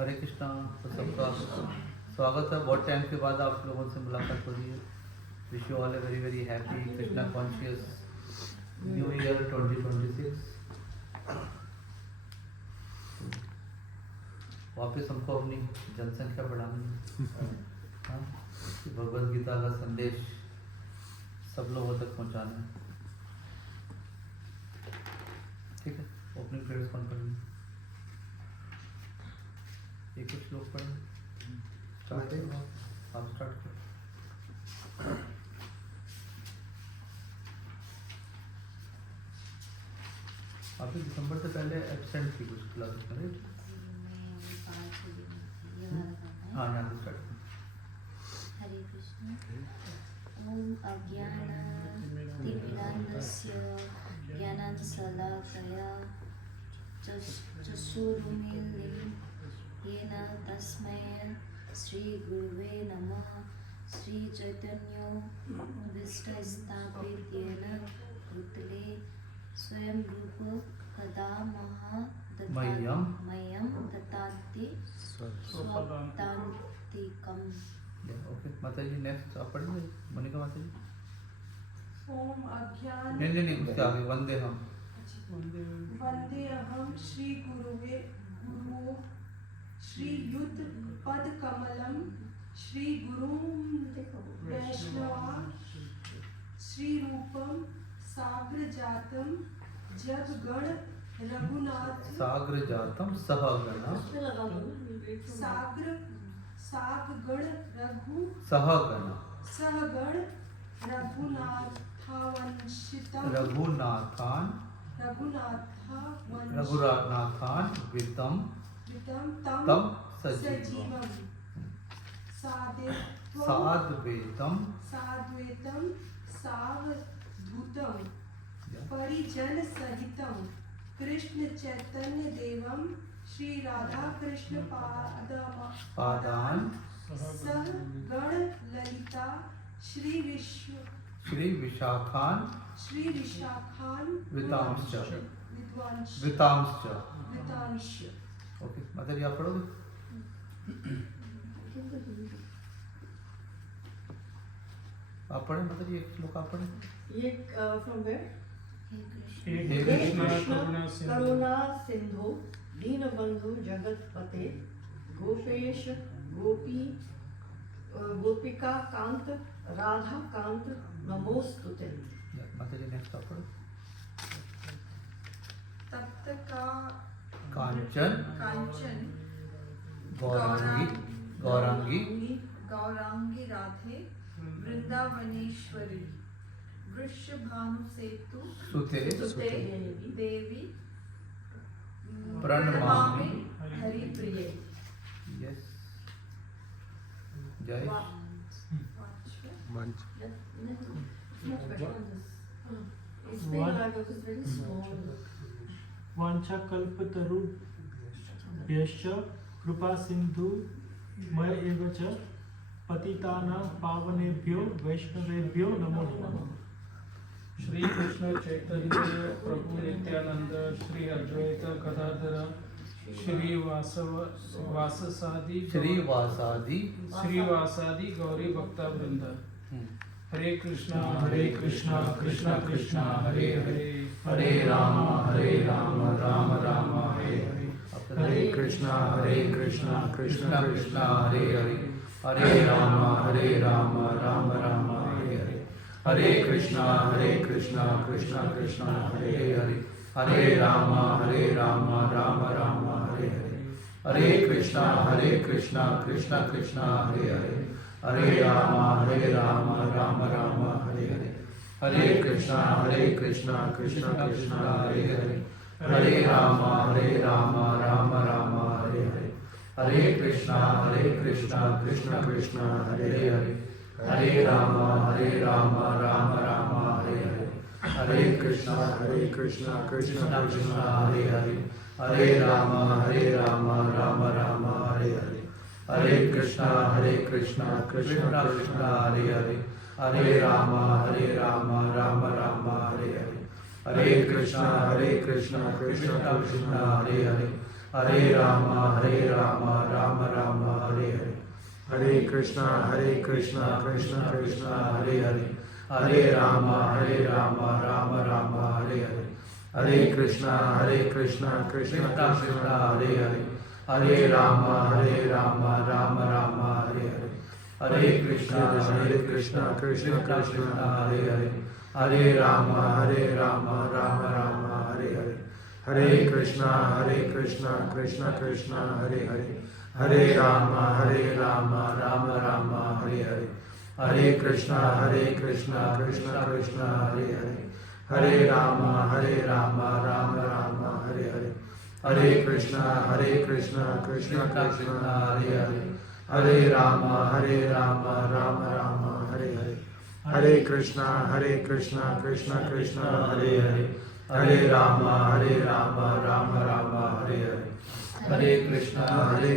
हरे कृष्णा। तो सबका स्वागत है। बहुत टाइम के बाद आप लोगों से मुलाकात हो रही है। Wish you all a very very happy Krishna conscious new year 2026। वापस हमको अपनी जनसंख्या बढ़ानी है, हाँ, भगवद गीता का संदेश सब लोगों तक पहुंचाना है। ठीक है, ओपनिंग प्रेयर्स कौन करेंगे? ये कुछ लोग पढ़ें। स्टार्ट करें, आप स्टार्ट करें। आप दिसंबर से पहले एब्सेंट थी कुछ क्लास में, राइट? हाँ, यहाँ से स्टार्ट करें। हरे कृष्ण। ओम अज्ञानतिमिरान्धस्य ज्ञानाञ्जनशलाकया चक्षुरुन्मीलितं येन तस्मै श्रीगुरुवे नमः। श्रीचैतन्यो विष्टस्थापित येन भूतले स्वयं रूप कदा मह्यं ददाति स्वपदान्तिकम्। ओके माता जी, नेक्स्ट आप पढ़ेंगे मनिका माता जी। ओम अज्ञान नहीं उसके आगे वंदे हम। वंदे अहम श्री गुरुवे गुरुओ श्री युत पद कमलम श्री गुरुम वैष्णवा श्री रूपम साग्र जातम जब गण रघुनाथ साग्र जातम सहगण सागगण रघु सहगण सहगण रघुनाथान वितम तम सजीवम साद्वैतम सावधूतम परिजन सहितम कृष्ण चैतन्य देवम श्री राधा कृष्ण पादान सह गण ललिता श्री विशाखान वितांश्च। ओके माता जी आप पढ़ोगे? आप पढ़े माता जी, एक श्लोक आप पढ़े। ये फ्रॉम वेयर? हे कृष्ण करुणा सिंधु दीनबंधु जगतपते गोपेश गोपिका कांत राधा कांत नमोस्तुते। माता जी नेक्स्ट आप पढ़ो। तप्त का कांचन गौरांगी राधे वृंदावनेश्वरी वृषभानु सेतु सुते देवी प्रणमामि हरि प्रिय। यस जय वाञ्छाकल्पतरुभ्यश्च कृपा सिंधु मयैव च पतितानां पावनेभ्यो वैष्णवेभ्यो नमो नमः। श्री कृष्ण चैतन्य प्रभु नित्यानंद श्री अद्वैत गदाधर श्रीवासादि गौरी भक्ता वृंद। हरे कृष्णा कृष्णा कृष्णा हरे हरे हरे राम राम राम हरे हरे। हरे कृष्णा कृष्णा कृष्णा हरे हरे हरे राम राम राम हरे हरे। हरे कृष्णा कृष्णा कृष्णा हरे हरे हरे राम राम राम हरे हरे। हरे कृष्णा कृष्णा कृष्णा हरे हरे हरे राम राम राम हरे हरे। हरे कृष्णा कृष्णा कृष्णा हरे हरे हरे राम राम राम हरे हरे। हरे कृष्णा कृष्णा कृष्णा हरे हरे हरे राम राम राम हरे हरे। हरे कृष्णा कृष्णा कृष्णा हरे हरे हरे राम राम राम हरे हरे। हरे कृष्णा कृष्णा कृष्णा हरे हरे हरे राम राम राम हरे हरे। हरे कृष्णा कृष्णा कृष्णा हरे हरे हरे राम राम राम हरे हरे, हरे कृष्णा कृष्ण कृष्ण हरे हरे, हरे राम राम राम हरे हरे, हरे कृष्णा कृष्ण कृष्ण हरे हरे, हरे राम राम राम हरे हरे, हरे कृष्णा कृष्ण कृष्ण हरे हरे, हरे राम राम राम हरे हरे, हरे कृष्णा कृष्ण कृष्ण हरे हरे, हरे राम राम राम हरे हरे, हरे कृष्णा कृष्ण कृष्ण हरे हरे, हरे राम राम राम हरे हरे, हरे कृष्णा कृष्ण कृष्ण हरे हरे, हरे राम राम राम हरे हरे, हरे कृष्णा कृष्ण कृष्ण हरे हरे, हरे राम राम राम हरे हरे, हरे कृष्णा कृष्ण कृष्ण हरे हरे, हरे राम राम राम हरे हरे, हरे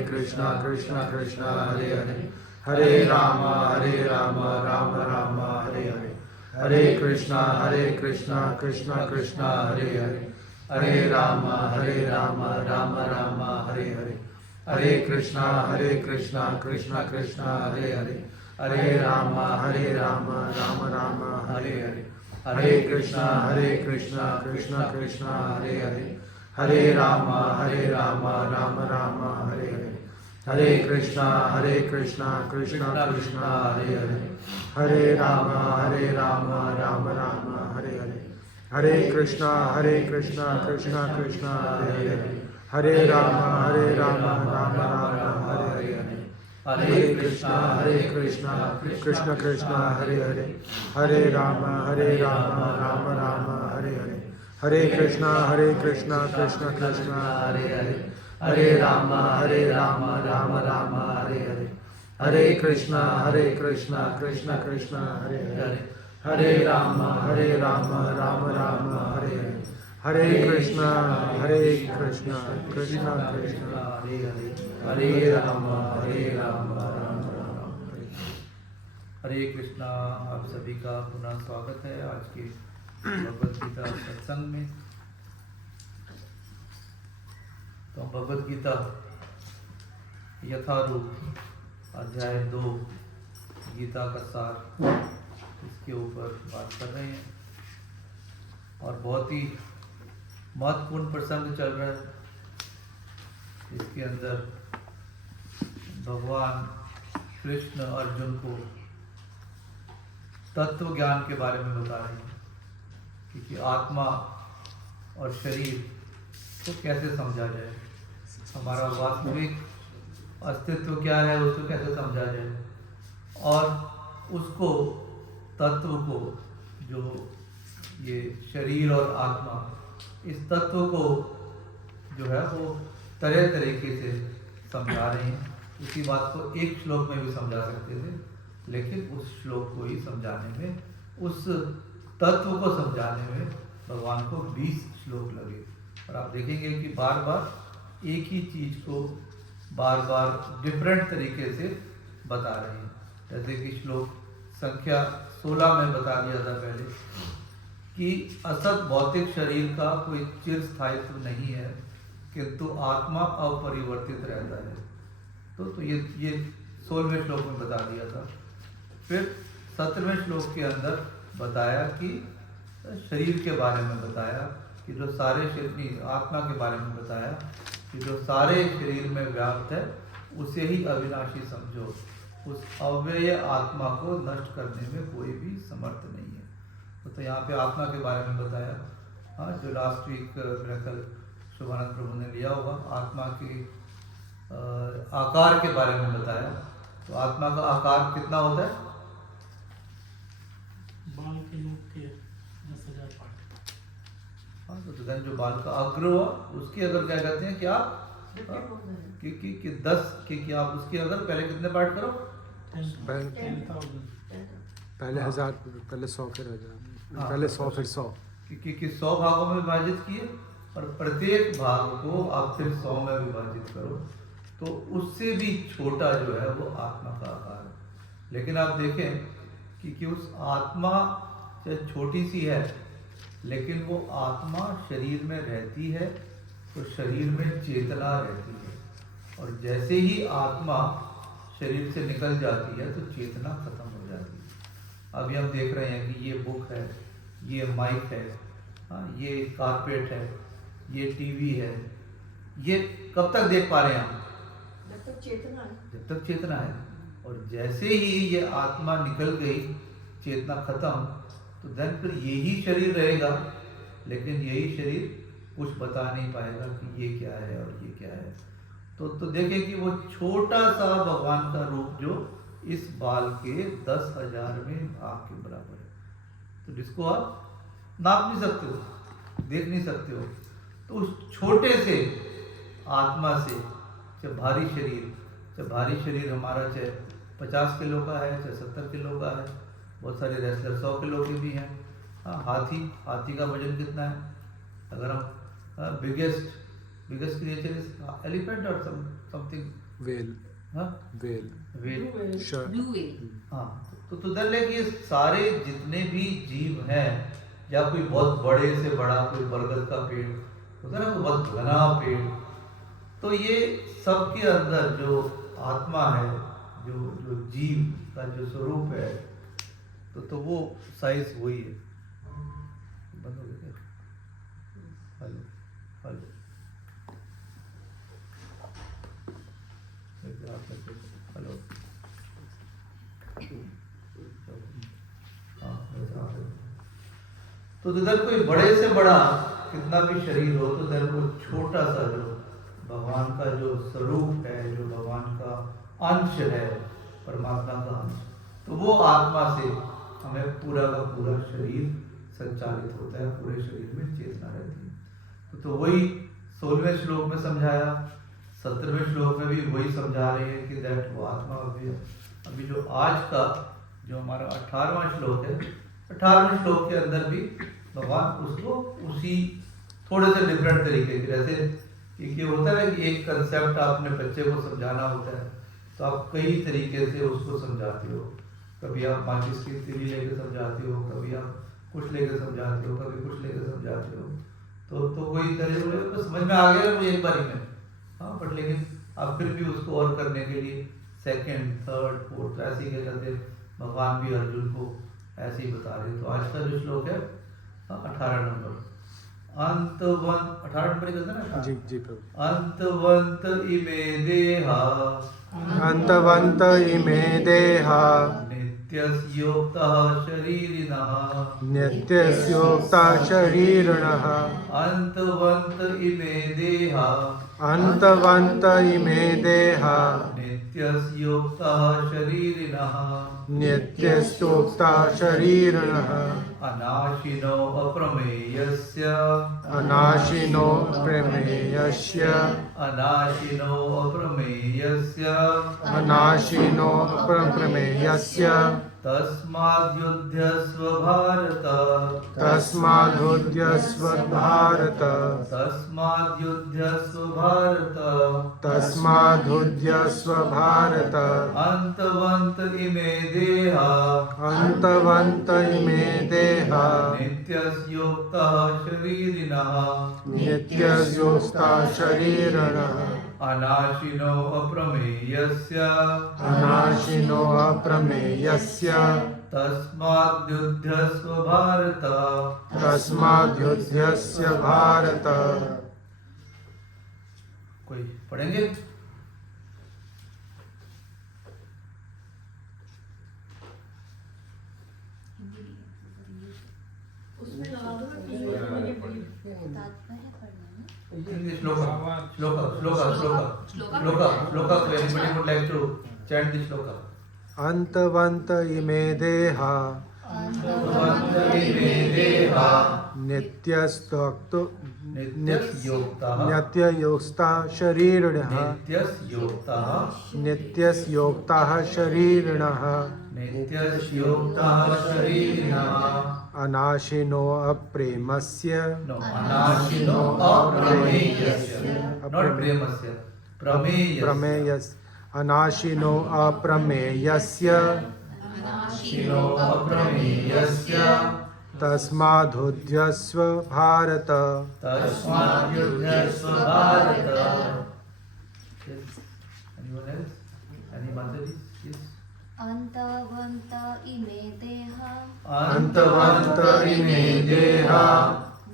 कृष्णा कृष्ण कृष्ण हरे हरे, हरे राम राम राम हरे हरे, हरे कृष्णा कृष्ण कृष्ण हरे हरे, हरे राम राम राम हरे हरे, हरे कृष्णा कृष्ण कृष्ण हरे हरे, हरे राम राम राम हरे हरे, हरे कृष्णा कृष्ण कृष्ण हरे हरे, हरे राम राम राम हरे हरे, हरे कृष्णा कृष्ण कृष्ण हरे हरे, हरे राम राम राम हरे हरे, हरे कृष्णा कृष्ण कृष्ण हरे हरे, हरे राम राम राम हरे हरे, हरे कृष्णा कृष्ण कृष्ण हरे हरे, हरे राम राम राम हरे हरे, हरे कृष्णा कृष्ण कृष्ण हरे हरे, हरे राम राम राम हरे हरे, हरे कृष्णा कृष्ण कृष्ण हरे हरे, हरे राम राम राम हरे। हरे कृष्णा। आप सभी का पुनः स्वागत है आज के भगवद गीता सत्संग में। तो हम भगवद गीता यथारूप अध्याय 2 गीता का सार इसके ऊपर बात कर रहे हैं और बहुत ही महत्वपूर्ण प्रसंग चल रहा है। इसके अंदर भगवान कृष्ण अर्जुन को तत्व ज्ञान के बारे में बता रहे हैं कि आत्मा और शरीर को कैसे समझा जाए, हमारा वास्तविक अस्तित्व क्या है उसको कैसे समझा जाए, और उसको तत्व को जो ये शरीर और आत्मा इस तत्व को जो है वो तरह तरीके से समझा रहे हैं। इसी बात को एक श्लोक में भी समझा सकते थे, लेकिन उस श्लोक को ही समझाने में, उस तत्व को समझाने में भगवान को 20 श्लोक लगे। और आप देखेंगे कि बार बार एक ही चीज़ को बार बार डिफरेंट तरीके से बता रहे हैं। जैसे कि श्लोक संख्या 16 में बता दिया था पहले कि असत भौतिक शरीर का कोई चिर स्थायित्व नहीं है, किंतु आत्मा अपरिवर्तित रहता है। तो ये 16वें श्लोक में बता दिया था। फिर 17वें श्लोक के अंदर बताया कि शरीर के बारे में बताया कि जो सारे शरीर, आत्मा के बारे में बताया कि जो सारे शरीर में व्याप्त है उसे ही अविनाशी समझो, उस अव्यय आत्मा को नष्ट करने में कोई भी समर्थ नहीं है। तो यहाँ पे आत्मा के बारे में बताया। हाँ, जो लास्ट वीक मेरा कल शुभानंद प्रभु ने लिया होगा, आत्मा के आकार के बारे में बताया। तो आत्मा का आकार कितना होता है? बाल के नोक के 10,000 पार्ट। हाँ, तो धन जो बाल का अग्र हुआ उसके अगर क्या कहते हैं कि आप कि 10 कि आप उसके अगर पहले कितने पार्ट करो? 10,000। पहले 1000, पहले 100, फिर 1000, पहले 100 फिर 100 कि 100 भागों में विभाजित किए और प्रत्येक भाग को आप फिर 100 में विभाजित करो, तो उससे भी छोटा जो है वो आत्मा का आकार है। लेकिन आप देखें कि उस आत्मा से छोटी सी है, लेकिन वो आत्मा शरीर में रहती है तो शरीर में चेतना रहती है, और जैसे ही आत्मा शरीर से निकल जाती है तो चेतना खत्म हो जाती है। अभी हम देख रहे हैं कि ये बुक है, ये माइक है, हाँ, ये कारपेट है, ये टीवी है, ये कब तक देख पा रहे हैं हम? जब तक चेतना है। जब तक चेतना है। और जैसे ही ये आत्मा निकल गई, चेतना खत्म, तो देन फिर यही शरीर रहेगा, लेकिन यही शरीर कुछ बता नहीं पाएगा कि ये क्या है और ये क्या है। तो देखें कि वो छोटा सा भगवान का रूप जो इस बाल के 10,000 में भाग के बराबर है, तो जिसको आप नाप नहीं सकते हो, देख नहीं सकते हो। तो उस छोटे से आत्मा से, चाहे भारी शरीर हमारा चाहे 50 किलो का है, चाहे 70 किलो का है, बहुत सारे रेसलर 100 किलो के भी हैं। हाँ, हाथी का वजन कितना है? अगर हम बिगेस्ट क्रिएचर इज एलिफेंट और समथिंग वेल वेल sure. हाँ, तो दर कि ये सारे जितने भी जीव हैं, या कोई बहुत बड़े से बड़ा कोई बरगद का पेड़ होता है ना, कोई बहुत घना पेड़, तो ये सबके अंदर जो आत्मा है, जो जीव का जो स्वरूप है, तो वो साइज वही है। बंद हो गया? हेलो हेलो, तो इधर कोई बड़े से बड़ा कितना भी शरीर हो, तो इधर वो छोटा सा जो भगवान का जो स्वरूप है, जो भगवान का अंश है, परमात्मा का अंश, तो वो आत्मा से हमें पूरा का पूरा शरीर संचालित होता है, पूरे शरीर में चेतना रहती है। तो वही 16वें श्लोक में समझाया, 17वें श्लोक में भी वही समझा रहे हैं कि दैट वो आत्मा अभी जो आज का जो हमारा 18वां श्लोक है, 18वें श्लोक के अंदर भी भगवान उसको उसी थोड़े से डिफरेंट तरीके के, जैसे कि होता है कि एक कंसेप्ट आपने बच्चे को समझाना होता है, तो आप कई तरीके से उसको समझाते हो। कभी आप माचिस की तिली लेके समझाते हो, कभी आप कुछ लेके समझाते हो, कभी कुछ लेके समझाते हो, तो वही तरह तो समझ में आ गया मुझे एक बारी में। हाँ, बट लेकिन आप फिर भी उसको और करने के लिए सेकंड, थर्ड, फोर्थ ऐसे ही क्या करते, भगवान भी अर्जुन को ऐसे ही बता रहे। तो आज का जो श्लोक है 18 नंबर, अंतवंत 18 नंबर ही कहते हैं ना? जी प्रभु। अंतवंत इमे देहा नित्यस्योक्तः शरीरिणः नित्यस्योक्ता शरीरिणः अंतवंत इमे देहा नित्यस्योक्तः शरीरिणः नित्यस्योक्ता शरीरिणः अनाशिनो अप्रमेयस्य अनाशिनो प्रमेयस्य अनाशिनो प्रमेयस्य तस्माद्युध्यस्व भारत तस्माद्युध्यस्व भारत तस्माद्युध्यस्व भारत अंतवंत इमे देहा नित्यस्योक्तः शरीरिणः नित्यस्योक्ता शरीरिणः अनाशिनो अप्रमेयस्य तस्माद्युध्यस्व भारत। कोई पढ़ेंगे? उसमें लगा दो ना कि ये तात्पर्य पढ़ना है। Shloka so anybody would like to chant the shloka? अंतवंत इमे देहा नित्ययोक्ता शरीरिणः नित्यस्योक्ताः शरीरिणः अनाशिनो अप्रेमस्य प्रमेयस्य अनाशिनो अप्रमेयस्य तस्माद्युध्यस्व Bharat तस्माद्युध्यस्व Bharat. Yes. Anyone else? Any Mataji? Yes. अंतवन्त इमे देहा अंतवन्त इमे देहा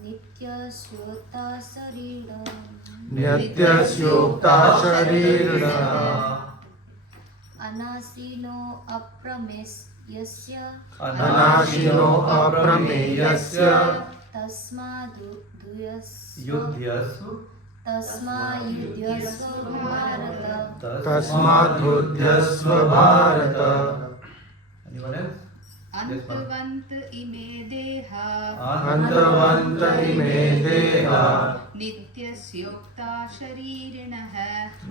नित्यस्योक्ता शरीरं नित्यस्योक्ता शरीरिणः अनाशिनो अप्रमेयस्य अनाशिनो अप्रमेयस्य युध्यस्व तस्मायुध्यस्व भारत. तस्माद्युध्यस्व भारत. Anyone else? अंतवन्त इमे देहा अंतवन्त इमे देहा नित्यस्योक्ता शरीरिणः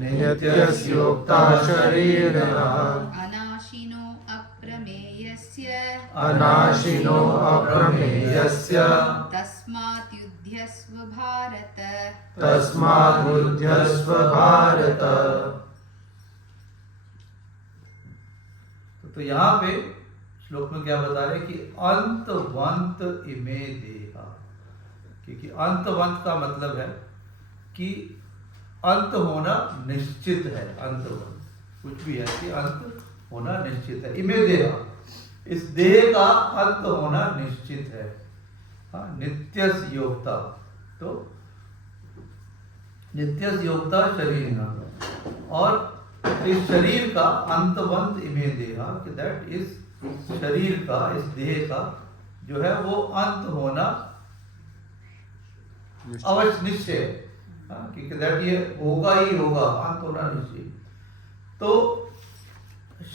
नित्यस्योक्ता शरीरिणः अनाशिनो अप्रमेयस्य अनाशिनो अप्रमेयस्य तस्मात् युध्यस्व भारत. तस्माद्युध्यस्व भारत. तो यहाँ पे श्लोक में क्या बता रहे कि अंतवंत इमे देहा, क्योंकि अंतवंत का मतलब है कि अंत होना निश्चित है. अंतवंत कुछ भी है कि अंत होना निश्चित है. इमे देहा, इस देह का अंत होना निश्चित है. नित्यस योक्ता, तो नित्यस योक्ता शरीर ना, और इस शरीर का अंतवंत इमे देहा, कि दैट इज शरीर का, इस देह का जो है वो अंत होना अवश्य निश्चय है, क्योंकि दैट ये होगा ही होगा, अंत होना निश्चय. तो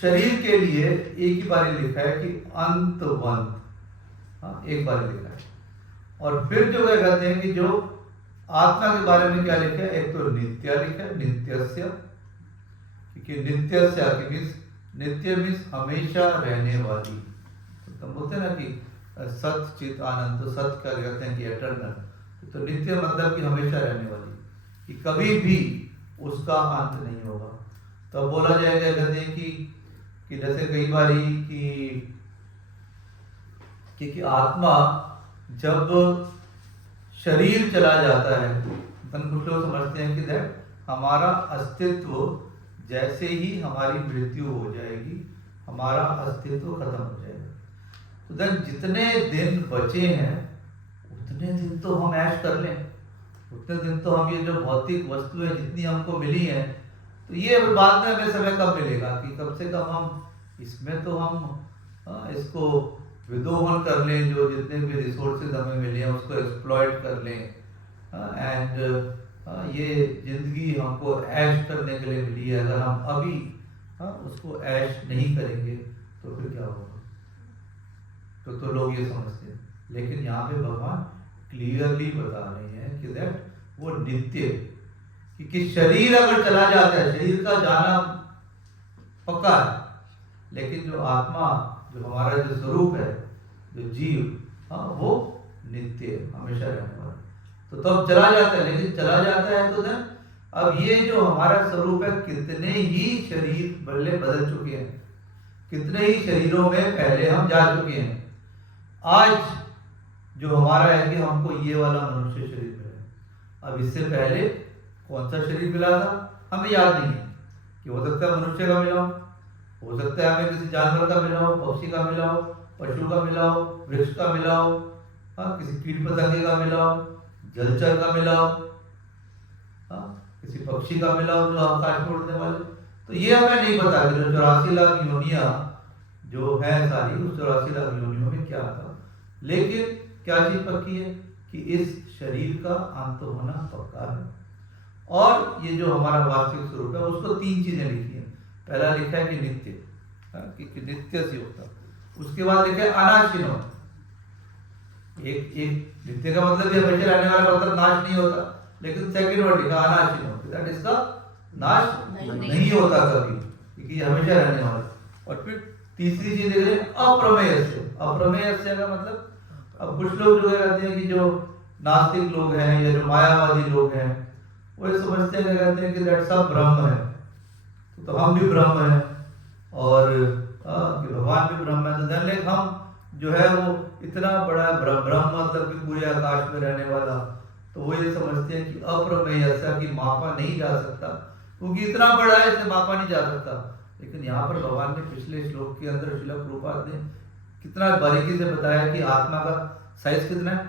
शरीर के लिए एक ही बार लिखा है कि अंतवंत, एक बार लिखा है. और फिर जो क्या कहते हैं कि जो आत्मा के बारे में क्या लिखा है, एक तो नित्य लिखा है, नित्यस्य, क्योंकि नित्यस्य मीन्स नित्य मीन्स हमेशा रहने वाली. तो बोलते हैं ना कि सत चित आनंद, तो सत क्या कहते हैं कि एटर्नल, तो नित्य मतलब कि हमेशा रहने वाली, कि कभी भी उसका अंत नहीं होगा. तो बोला जाएगा कहते हैं कि जैसे कई बारी कि आत्मा जब शरीर चला जाता है, तो कुछ लोग समझते हैं कि दैट हमारा अस्तित्व जैसे ही हमारी मृत्यु हो जाएगी, हमारा अस्तित्व खत्म हो जाएगा. तो देन जितने दिन बचे हैं उतने दिन तो हम ऐश कर लें, उतने दिन तो हम ये जो भौतिक वस्तुएं जितनी हमको मिली हैं, तो ये बाद में हमें समय कब मिलेगा कि कम से कम हम इसमें तो हम इसको विदोहन कर लें, जो जितने भी रिसोर्सेज हमें मिले हैं उसको एक्सप्लॉइट कर लें. एंड ये जिंदगी हमको ऐश करने के लिए मिली है, अगर हम अभी उसको ऐश नहीं करेंगे तो फिर क्या होगा. तो लोग ये समझते हैं, लेकिन यहाँ पे भगवान क्लियरली बता रहे हैं कि दैट वो नित्य, क्योंकि शरीर अगर चला जाता है, शरीर का जाना पक्का है, लेकिन जो आत्मा, जो हमारा जो स्वरूप है, जो जीव, वो नित्य हमेशा रहने वाला. तो तब चला जाता है, लेकिन चला जाता है तो देन अब ये जो हमारा स्वरूप है, कितने ही शरीर बदल चुके हैं, कितने ही शरीरों में पहले हम जा चुके हैं. आज जो हमारा है कि हमको ये वाला मनुष्य शरीर मिला, अब इससे पहले कौन सा शरीर मिला था हमें याद नहीं है. कि हो सकता है मनुष्य का मिला हो सकता है हमें किसी जानवर का मिला हो, पक्षी का मिला हो, पशु का मिला हो, वृक्ष का मिला हो, किसी कीट पतंगे का मिला हो, जलचर का मिला हो, किसी पक्षी का मिला हो जो आकाश में उड़ने वाले. तो ये हमें नहीं पता कि 84 लाख योनियां जो है सारी, उस 84 लाख योनियों में क्या था. लेकिन क्या चीज पक्की है कि इस शरीर का अंत होना पक्का है. और ये जो हमारा वास्तविक स्वरूप है उसको 3 चीजें लिखी हैं. पहला लिखा है कि नित्य, कि नित्य से होता. उसके बाद लिखा है अनाशिनो. एक नित्य का मतलब ये हमेशा रहने वाला, मतलब नाश नहीं होता. लेकिन सेकंड वर्ड लिखा अनाशिनो, दैट इसका नाश नहीं होता कभी, क्योंकि ये हमेशा रहने वाला. और फिर तीसरी चीज लिख रहे अप्रमेय से. अप्रमेय से का मतलब, अब कुछ लोग जो कहते हैं कि जो नास्तिक लोग हैं या जो मायावादी लोग हैं, वो ये समझते हैं, कहते हैं कि दैट सब ब्रह्म है. तो हम भी ब्रह्म हैं और कि भगवान भी ब्रह्म है. तो देन हम जो है वो इतना बड़ा ब्रह्म मतलब कि पूरे आकाश में रहने वाला, तो वो ये समझते हैं कि अप्रमेय, ऐसा कि मापा नहीं जा सकता, क्योंकि इतना बड़ा है इसे मापा नहीं जा सकता। लेकिन यहाँ पर भगवान ने पिछले श्लोक के अंदर श्रील प्रभुपाद ने कितना बारीकी से बताया कि आत्मा का साइज कितना है,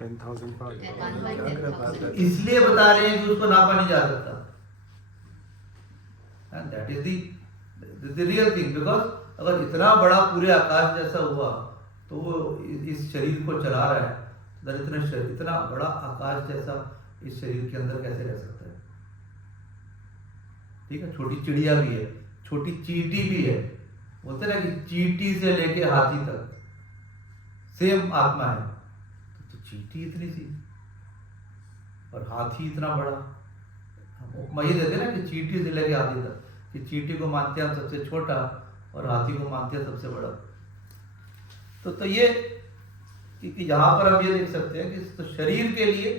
10,000 पार्ट। 1/10,000। इसलिए बता रहे हैं कि उसको नापा नहीं जा सकता। And that is the real thing, because अगर इतना बड़ा पूरे आकाश जैसा हुआ तो वो इस शरीर को चला रहा है, तो इतना बड़ा आकाश जैसा इस शरीर के अंदर कैसे रह सकता है? ठीक है, छोटी चिड़िया भी है, छोटी चींटी भी है, बोलते ना कि चींटी से लेके हाथी तक सेम आत्मा है। तो चींटी इतनी सी और हाथी इतना बड़ा, हम उपमा ये देते हैं ना कि चींटी से लेके हाथी तक, कि चींटी को मानते हैं हम सबसे छोटा और हाथी को मानते हैं सबसे बड़ा। तो ये कि यहाँ पर हम ये देख सकते हैं कि तो शरीर के लिए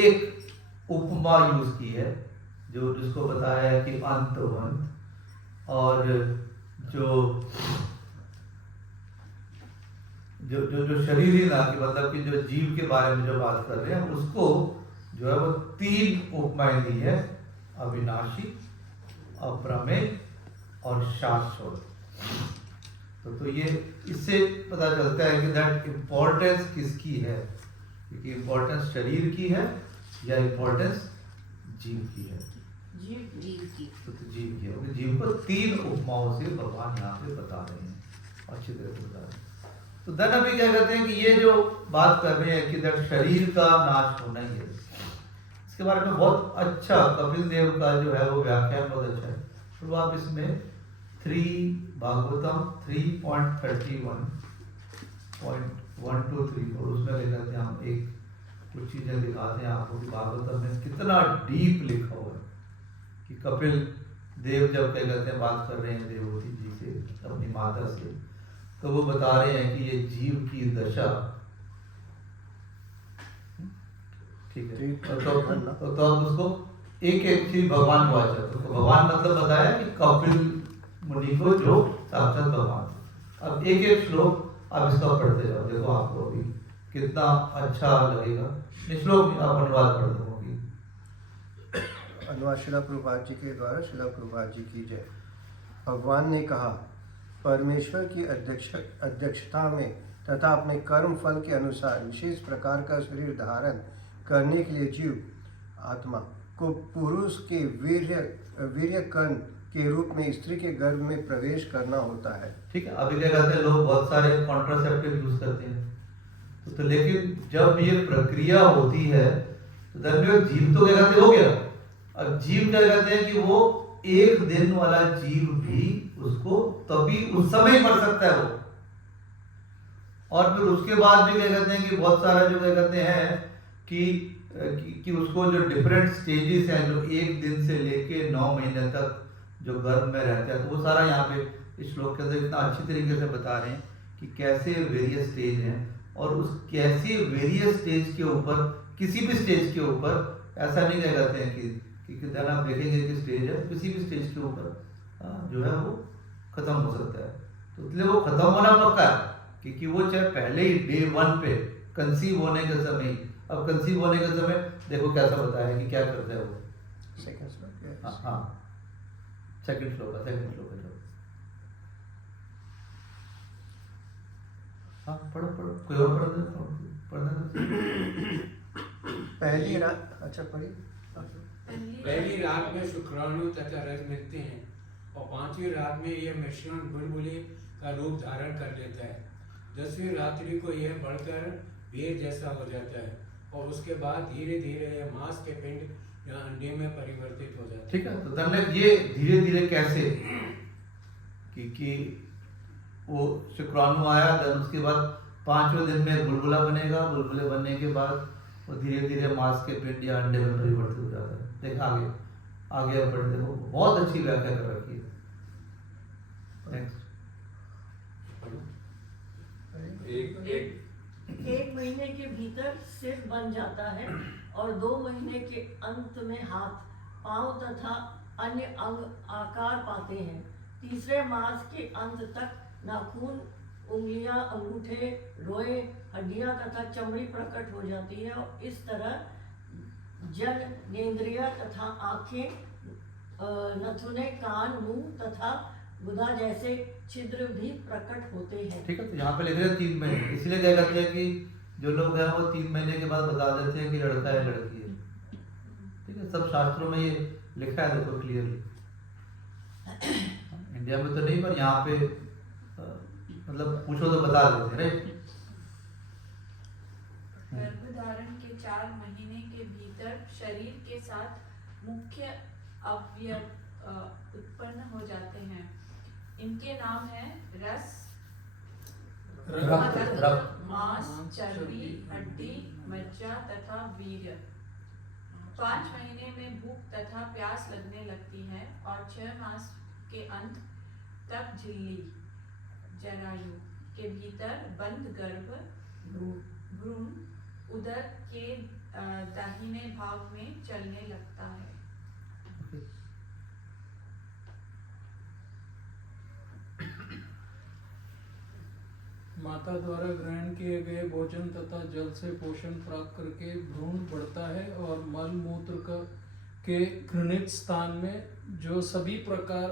एक उपमा यूज की है, जो जिसको बताया है कि अंतवंत, और जो जो जो जो शरीर ही ना कि मतलब कि जो जीव के बारे में जो बात कर रहे हैं उसको जो है वो 3 उपमाएं दी है, अविनाशी, अप्रमेय और शाश्वत। तो ये इससे पता चलता है कि दैट इम्पोर्टेंस किसकी है, क्योंकि इम्पोर्टेंस शरीर की है या इम्पोर्टेंस जीव की है? जीव की। तो जीव की है, जीव को 3 उपमाओं से भगवान यहाँ पे बता रहे हैं, अच्छी तरह से बता रहे हैं। तो देन अभी क्या कहते हैं कि ये जो बात कर रहे हैं कि दैट शरीर का नाश होना ही है, इसके बारे में बहुत अच्छा कपिल देव का जो है वो व्याख्यान बहुत अच्छा है। तो आप इसमें 3 भागवतम 3.31.1-3 और उसमें लेकर के हम एक कुछ चीजें दिखाते हैं आपको कि भागवतम में कितना डीप लिखा हुआ है कि कपिल देव जब क्या कहते हैं बात कर रहे हैं देवहूति जी से, अपनी माता से, तो वो बता रहे हैं कि ये जीव की दशा, ठीक है, तो अब उसको एक एक चीज भगवान को आचा, तो भगवान मतलब बताया कि कपिल मुनि को जो साक्षात भगवान। अब एक एक श्लोक आप इसका पढ़ते जाओ, देखो आपको अभी कितना अच्छा लगेगा। श्लोक आप अनुवाद पढ़ दो। अनुवाद श्रील प्रभुपाद जी के द्वारा, श्रील प्रभुपाद जी की जय। भगवान ने कहा, परमेश्वर की अध्यक्षता में तथा अपने कर्म फल के अनुसार विशेष प्रकार का शरीर धारण करने के लिए जीव आत्मा को पुरुष के वीर्य कण के रूप में स्त्री के गर्भ में प्रवेश करना होता है। ठीक है, अभी क्या कहते हैं लोग बहुत सारे कॉन्ट्रासेप्टिव यूज करते हैं, तो लेकिन जब ये प्रक्रिया होती है तो तब जीव तो क्या कहते हो गया। अब जीव क्या कहते हैं कि वो एक दिन वाला जीव भी उसको तभी उस समय मर सकता है वो, और फिर उसके बाद भी क्या कहते हैं कि बहुत सारा जो क्या कहते हैं कि उसको जो डिफरेंट स्टेजेस हैं, जो 1 दिन से लेके 9 महीने तक जो गर्भ में रहते हैं, तो वो सारा यहाँ पे इस श्लोक के अंदर इतना अच्छी तरीके से बता रहे हैं कि कैसे वेरियस स्टेज हैं, और उस कैसे वेरियस स्टेज के ऊपर, किसी भी स्टेज के ऊपर ऐसा नहीं कह कहते हैं कि जब आप देखेंगे कि स्टेज है, किसी भी स्टेज के ऊपर जो है वो खत्म हो सकता है। तो इसलिए वो खत्म होना पक्का है, क्योंकि वो चाहे पहले ही डे 1 पे कंसीव होने के समय, अब कंसीव होने के समय देखो कैसा बताया है कि क्या करता है वो। सेकंड श्लोक। हाँ, सेकंड श्लोक है। हाँ, पढ़ो कोई और पढ़ना। पहली रात, अच्छा पढ़िए। पहली रात में शुक्राणु तथा रस मिलते हैं और 5वीं रात में यह मिश्रण बुलबुले का रूप धारण कर लेता है। 10वीं रात्रि को यह बढ़कर भेद जैसा हो जाता है और उसके बाद धीरे धीरे यह मांस के पिंड या अंडे में परिवर्तित हो जाता है। ठीक है, तो धन्यवाद। ये धीरे धीरे कैसे कि वो शुक्राणु आया, देन उसके बाद 5वें दिन में बुलबुला बनेगा, बुलबुले बनने के बाद वो धीरे धीरे मांस के पिंड या अंडे में परिवर्तित हो जाता है। देख आगे आप पढ़ देखो, बहुत अच्छी व्याख्या कर रखी है। नेक्स्ट। एक महीने के भीतर सिर बन जाता है और 2 महीने के अंत में हाथ, पांव तथा अन्य अंग आकार पाते हैं। तीसरे मास के अंत तक नाखून उंगलियां, अंगूठे, रोए, हड्डियां तथा चमड़ी प्रकट हो जाती है और इस तरह जननेंद्रिय तथा आंखें, नथुने, कान, मुंह तथा गुदा जैसे छिद्र भी प्रकट होते हैं। ठीक है, तो यहाँ पे लिख रहे हैं 3 महीने, इसलिए क्या कहते हैं कि जो लोग हैं वो 3 महीने के बाद बता देते हैं कि लड़का है लड़की है। ठीक है, सब शास्त्रों में ये लिखा है, देखो क्लियरली। इंडिया में तो नहीं, पर यहाँ पे मतलब पूछो तो बता देते हैं, राइट। गर्भधारण के 4 महीने के भीतर शरीर के साथ मुख्य अवयव उत्पन्न हो जाते हैं। इनके नाम है रस, रक्त, मांस, चर्बी, हड्डी, मज्जा तथा वीर्य। 5 महीने में भूख तथा प्यास लगने लगती है और 6 मास के अंत तक झिल्ली, जरायु के भीतर बंद गर्भ, भ्रूण उदर के दाहिने भाग में चलने लगता है। माता द्वारा ग्रहण किए गए भोजन तथा जल से पोषण प्राप्त करके भ्रूण बढ़ता है और मल मूत्र के घृणित स्थान में जो सभी प्रकार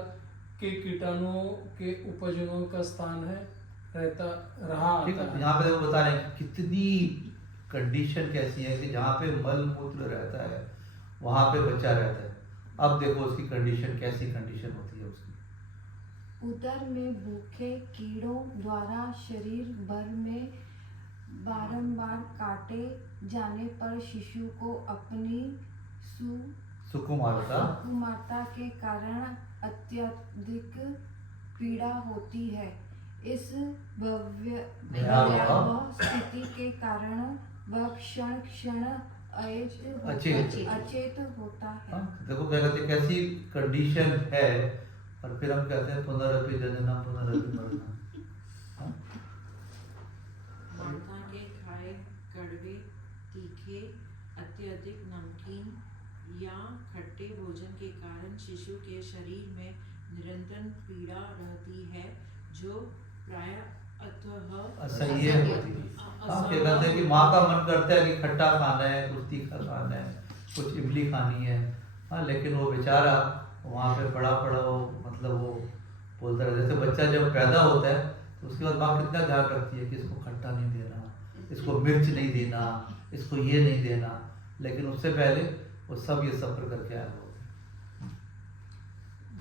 के कीटाणुओं के उपजनों का स्थान है रहा ठीक आता है, है। यहाँ पे देखो बता रहे हैं कि कितनी कंडीशन कैसी है कि जहाँ पे मल मूत्र रहता है वहाँ पे बच्चा रहता है। अब देखो उसकी कंडीशन कैसी कंडीशन होती है उसकी। उदर में भूखे कीड़ों द्वारा शरीर भर में बारंबार काटे जाने पर शिशु को अपनी सुकुमारता के कारण अत्यधिक पीड़ा होती है। इस भयावह स्थिति के कारण वह क्षण क्षण अचेत होता है। हाँ, देखो क्या कहते हैं कैसी कंडीशन है, और फिर हम कहते हैं पुनरपि जनना पुनरपि मरना। माता के खाए कड़वे, तीखे, अत्यधिक नमकीन या खट्टे भोजन के कारण शिशु के शरीर में निरंतर पीड़ा रहती है जो प्रायः असह्य होती है। हाँ, क्या कहते हैं कि माँ का मन करता है कि खट्टा खाना है, कुछ तीखा खाना है, कुछ इमली खानी है। हाँ, लेकिन वो बेचारा वहाँ पे पड़ा वो मतलब वो बोलता है। जैसे बच्चा जब पैदा होता है तो उसके बाद माँ कितना ध्यान रखती है कि इसको खट्टा नहीं देना, इसको मिर्च नहीं देना, इसको ये नहीं देना, लेकिन उससे पहले वो सब ये सफर करके आया होता है।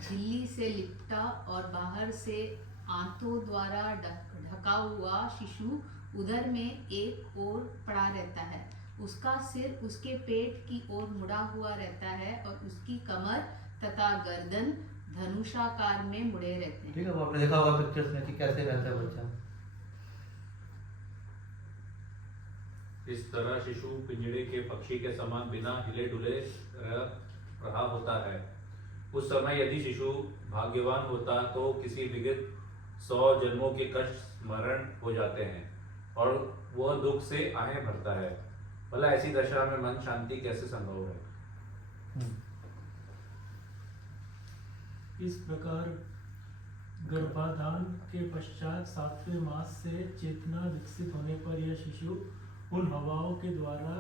झिल्ली से लिपटा और बाहर से आंतों द्वारा ढका हुआ शिशु उदर में एक ओर पड़ा रहता है। उसका सिर उसके पेट की ओर मुड़ा हुआ रहता है और उसकी कमर तथा गर्दन धनुषाकार में मुड़े रहते हैं। ठीक है, वो आपने देखा होगा पिक्चर्स में कि कैसे रहता है बच्चा। इस तरह शिशु पिंजड़े के पक्षी के समान बिना हिले डुले रहा होता है। उस समय यदि शिशु भाग्यवान होता तो किसी विगत 100 जन्मों के कष्ट स्मरण हो जाते हैं और वह दुख से आहें भरता है। भला ऐसी दशा में मन शांति कैसे संभव है? इस प्रकार गर्भाधान के पश्चात 7वें मास से चेतना विकसित होने पर यह शिशु उन हवाओं के द्वारा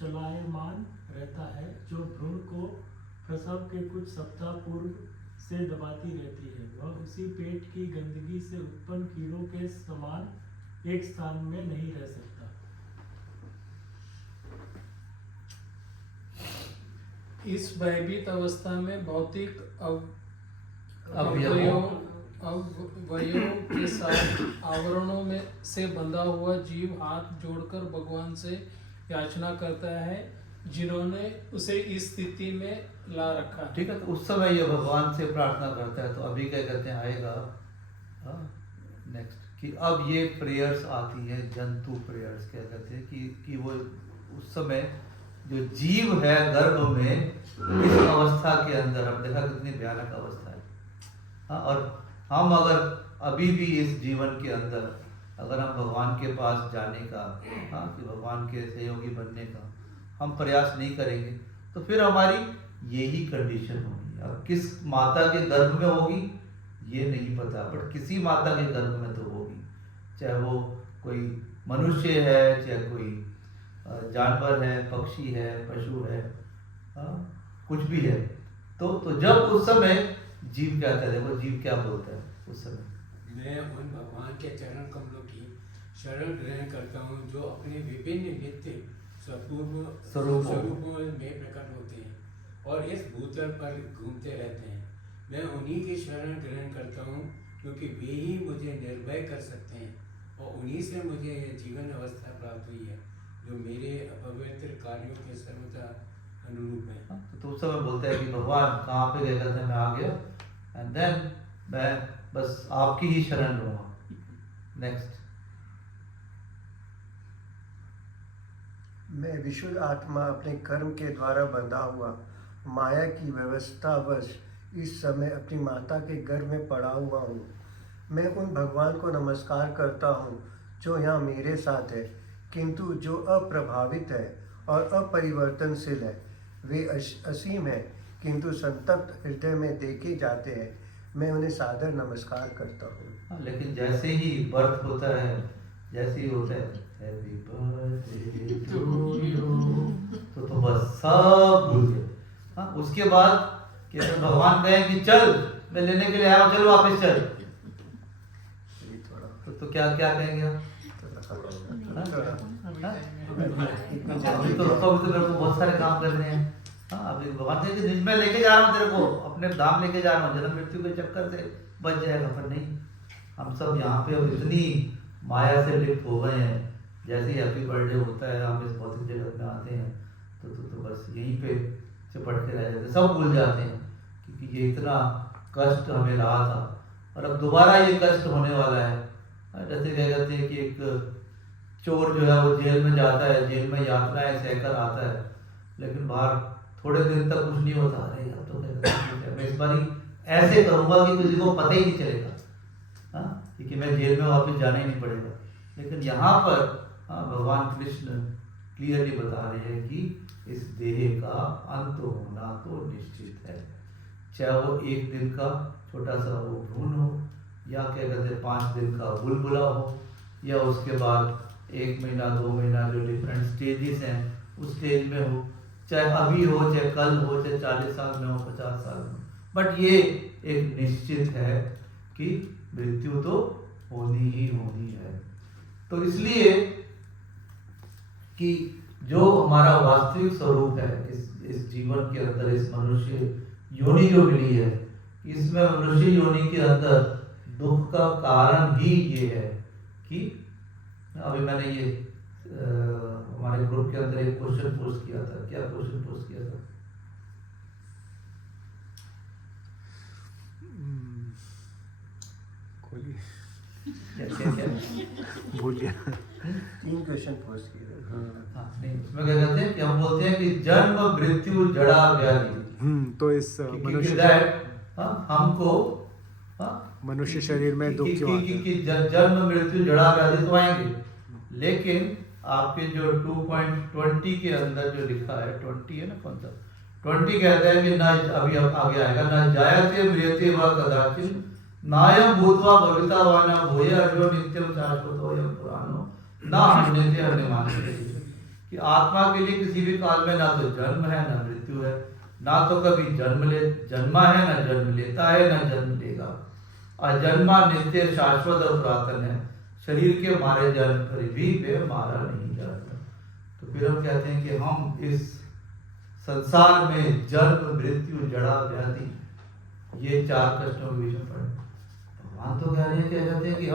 चलायमान रहता है जो भ्रूण को प्रसव के कुछ सप्ताह पूर्व से दबाती रहती है। वह उसी पेट की गंदगी से उत्पन्न कीड़ों के समान एक स्थान में नहीं रह सकता। इस भयभीत अवस्था में भौतिक अवयवों के साथ आवरणों में से बंधा हुआ जीव हाथ जोड़कर भगवान से याचना करता है जिन्होंने उसे इस स्थिति में ला रखा। ठीक है, तो उस समय ये भगवान से प्रार्थना करता है। तो अभी क्या कहते हैं आएगा नेक्स्ट कि अब ये प्रेयर्स आती हैं, जंतु प्रेयर्स क्या कहते हैं कि वो उस समय जो जीव है गर्भ में इस अवस्था के अंदर, अब देखा कितनी भयानक अवस्था है। हाँ, और हम अगर अभी भी इस जीवन के अंदर अगर हम भगवान के पास जाने का, हाँ, कि भगवान के सहयोगी बनने का हम प्रयास नहीं करेंगे तो फिर हमारी यही कंडीशन होगी। अब किस माता के गर्भ में होगी ये नहीं पता, बट किसी माता के गर्भ में तो होगी। चाहे वो कोई मनुष्य है, चाहे कोई जानवर है, पक्षी है, पशु है, कुछ भी है। तो जब उस समय जीव कहता है, देखो जीव क्या बोलता है उस समय, मैं उन भगवान के चरण कमलों की शरण ग्रहण करता हूँ जो अपने विभिन्न नित्य स्वरूपों में प्रकट होते हैं और इस भूतल पर घूमते रहते हैं। मैं उन्हीं की शरण ग्रहण करता हूँ क्योंकि वे ही मुझे निर्भय कर सकते हैं और उन्हीं से मुझे यह जीवन अवस्था प्राप्त हुई है जो मेरे अपवित्र कार्यों के सर्वथा अनुरूप है। तो उस समय बोलता है कि भगवान कहाँ पे गए थे, मैं आ गया एंड देन मैं बस आपकी ही शरण लूँगा। नेक्स्ट, मैं विशुद्ध आत्मा अपने कर्म के द्वारा बंधा हुआ माया की व्यवस्थावश इस समय अपनी माता के गर्भ में पड़ा हुआ हूँ। मैं उन भगवान को नमस्कार करता हूँ जो यहाँ मेरे साथ है, किंतु जो अप्रभावित है और अपरिवर्तनशील है। वे असीम है किंतु संतप्त हृदय में देखे जाते हैं। मैं उन्हें सादर नमस्कार करता हूँ। लेकिन जैसे ही बर्थ होता है, जैसे ही होता है हैप्पी बर्थडे टू यू, तो बस सब भूल गए। हाँ, उसके बाद कि भगवान कहें कि चल मैं लेने के लिए आया हूँ, चल वापस चल, तो क्या क्या कहेंगे आप? अभी तो रुको, अभी तो मेरे को बहुत सारे काम करने हैं। हाँ, अभी भगवान कहें कि मैं लेके जा रहा हूँ तेरे को, अपने धाम लेके जा रहा हूँ, जन्म मृत्यु के चक्कर से बच जाएगा। पर नहीं, हम सब यहाँ पे अब इतनी माया से लिप्त हो गए हैं। जैसे ही हैप्पी बर्थडे होता है, हम इस भौतिक जगत में आते हैं तो बस यहीं पे चिपट के रह जाते हैं, सब भूल जाते हैं क्योंकि ये इतना कष्ट हमें रहा था और अब दोबारा ये कष्ट होने वाला है। जैसे क्या कहते हैं कि एक चोर जो है वो जेल में जाता है, जेल में यातनाएं सहकर आता है, लेकिन बाहर थोड़े दिन तक कुछ नहीं होता। अरे अब तो मैं इस बार ऐसे करूँगा कि किसी को पता ही नहीं चलेगा, हाँ, क्योंकि मैं जेल में वापस जाना ही नहीं पड़ेगा। लेकिन यहाँ पर भगवान कृष्ण क्लियरली बता रहे हैं कि इस देह का अंत होना तो निश्चित है, चाहे वो एक दिन का छोटा सा वो भ्रूण हो या क्या कहते हैं 5 दिन का बुलबुला हो या उसके बाद 1 महीना 2 महीना जो डिफरेंट स्टेजेस हैं उस स्टेज में हो, चाहे अभी हो, चाहे कल हो, चाहे 40 साल में हो, 50 साल में हो, बट ये एक निश्चित है कि मृत्यु तो होनी ही होनी है। तो इसलिए कि जो हमारा वास्तविक स्वरूप है इस जीवन के अंदर, इस मनुष्य योनि जो मिली है, इसमें मनुष्य योनि के अंदर दुख का कारण ही ये है कि अभी मैंने ये हमारे ग्रुप के अंदर एक क्वेश्चन पोस्ट किया था। क्या क्वेश्चन पोस्ट किया था? क्या भूल गया। 3 क्वेश्चन पोस्ट किए। हाँ, नहीं, उसमें क्या कहते हैं कि हम बोलते हैं कि जन्म मृत्यु जड़ा व्याधि। तो इस हमको मनुष्य शरीर में दुख क्यों आता है? जन्म मृत्यु जड़ा व्याधि तो आएंगे, लेकिन आपके जो 2.20 के अंदर जो लिखा है, 20 है ना, कौन सा 20 कहता है कि ना, अभी आगे आएगा, ना जायते म्रियते व कदाचिन नायम भूतवा भविता वा न भूय अजो नित्यम शाश्वतोयम पुराणो ना हन्यते हन्यमाने, कि आत्मा के लिए किसी भी काल में ना तो जन्म है ना मृत्यु है, ना तो कभी जन्मा है ना जन्म लेता है ना जन्म लेगा। अजन्मा नित्य शाश्वत और पुरातन है, शरीर के मारे जन्म पर भी वे मारा नहीं जाता। तो फिर हम कहते हैं कि हम इस संसार में जन्म मृत्यु जड़ा व्याधि ये 4 कष्टों के बीच में पड़े। भगवान तो कह रहे हैं, क्या कहते हैं कि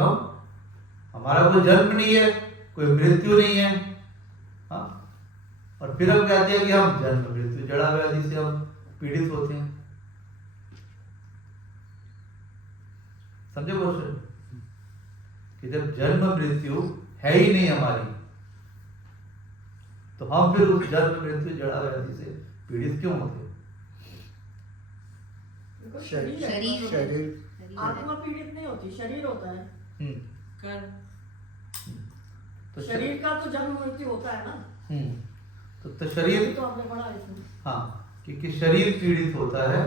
हमारा कोई जन्म नहीं है, कोई मृत्यु नहीं है, हाँ, और फिर हम कहते हैं कि हम जन्म मृत्यु जड़ा व्याधि से हम पीड़ित होते हैं। समझे क्वेश्चन? कि जब जन्म मृत्यु है ही नहीं हमारी, तो हम फिर उस जन्म मृत्यु जड़ा व्याधि से पीड़ित क्यों होते? शरीर आत्मा पीड़ित नहीं होती, शरीर होता है। तो शरीर का तो जन्म मृत्यु होता है ना। तो शरीर तो आपने पढ़ा है। हाँ, क्योंकि शरीर पीड़ित होता है,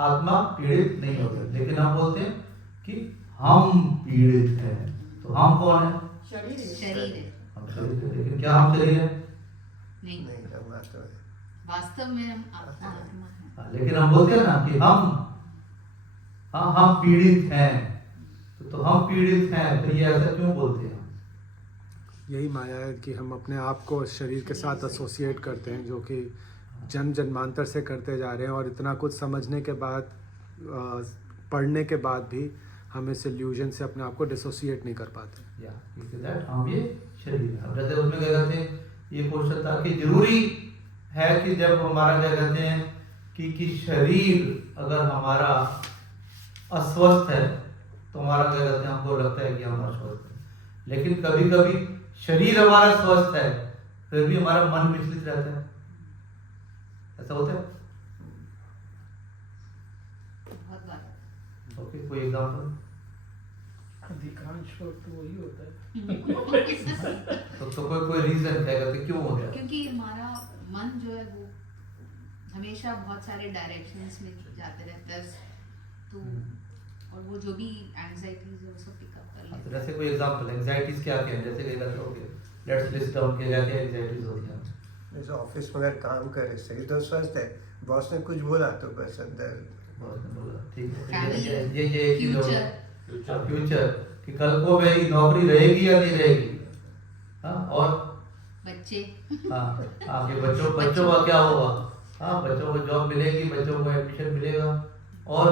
आत्मा पीड़ित नहीं होता। लेकिन हम बोलते हैं कि हम पीड़ित हैं, तो तो हम कौन है? शरीर शरीर है। हम शरीर है, लेकिन क्या हम शरीर है? नहीं, नहीं हम वास्तव में वास्तव में हम आत्मा है। हाँ, लेकिन हम बोलते हैं ना कि हम पीड़ित हैं, तो हम पीड़ित हैं, तो ये ऐसा क्यों बोलते हैं? यही माया है कि हम अपने आप को शरीर के साथ एसोसिएट करते हैं, जो कि जन्म जन्मांतर से करते जा रहे हैं, और इतना कुछ समझने के बाद पढ़ने के बाद भी हम इस इल्यूजन से अपने आप को डिसोसिएट नहीं कर पाते। या दैट हम ये शरीर है। अब जैसे उसमें क्या कहते हैं, ये क्वेश्चन था कि जरूरी है कि जब हमारा क्या कहते हैं कि शरीर अगर हमारा अस्वस्थ है तो हमारा क्या कहते हैं, हमको लगता है कि हम अस्वस्थ हैं, लेकिन कभी कभी शरीर हमारा स्वस्थ है फिर भी हमारा मन विचलित रहता है, ऐसा होता है? बहुत बार। ओके, कोई एग्जांपल? अधिकांश वक्त वही होता है। तो कोई रीजन क्या कहते क्यों हो गया? क्योंकि हमारा मन जो है वो हमेशा बहुत सारे डायरेक्शंस में जाते रहता है, तो और वो जो भी एंजाइटीज है वो सब पिकअप कर लेता तो है। जैसे कोई एग्जांपल, एंजाइटीज क्या क्या है? जैसे कहीं लगता हो लेट्स लिस्ट डाउन किया क्या एंजाइटीज होती हैं? जैसे ऑफिस में अगर काम करे सही तो स्वस्थ है, बॉस ने कुछ बोला तो बस अंदर बॉस ने बोला ठीक है, Family, ये एक चीज होगी। फ्यूचर, फ्यूचर कि कल को मेरी नौकरी रहेगी या नहीं रहेगी, हाँ, और बच्चे, हाँ आगे बच्चों का क्या होगा, हाँ बच्चों को जॉब मिलेगी, बच्चों को एडमिशन मिलेगा, और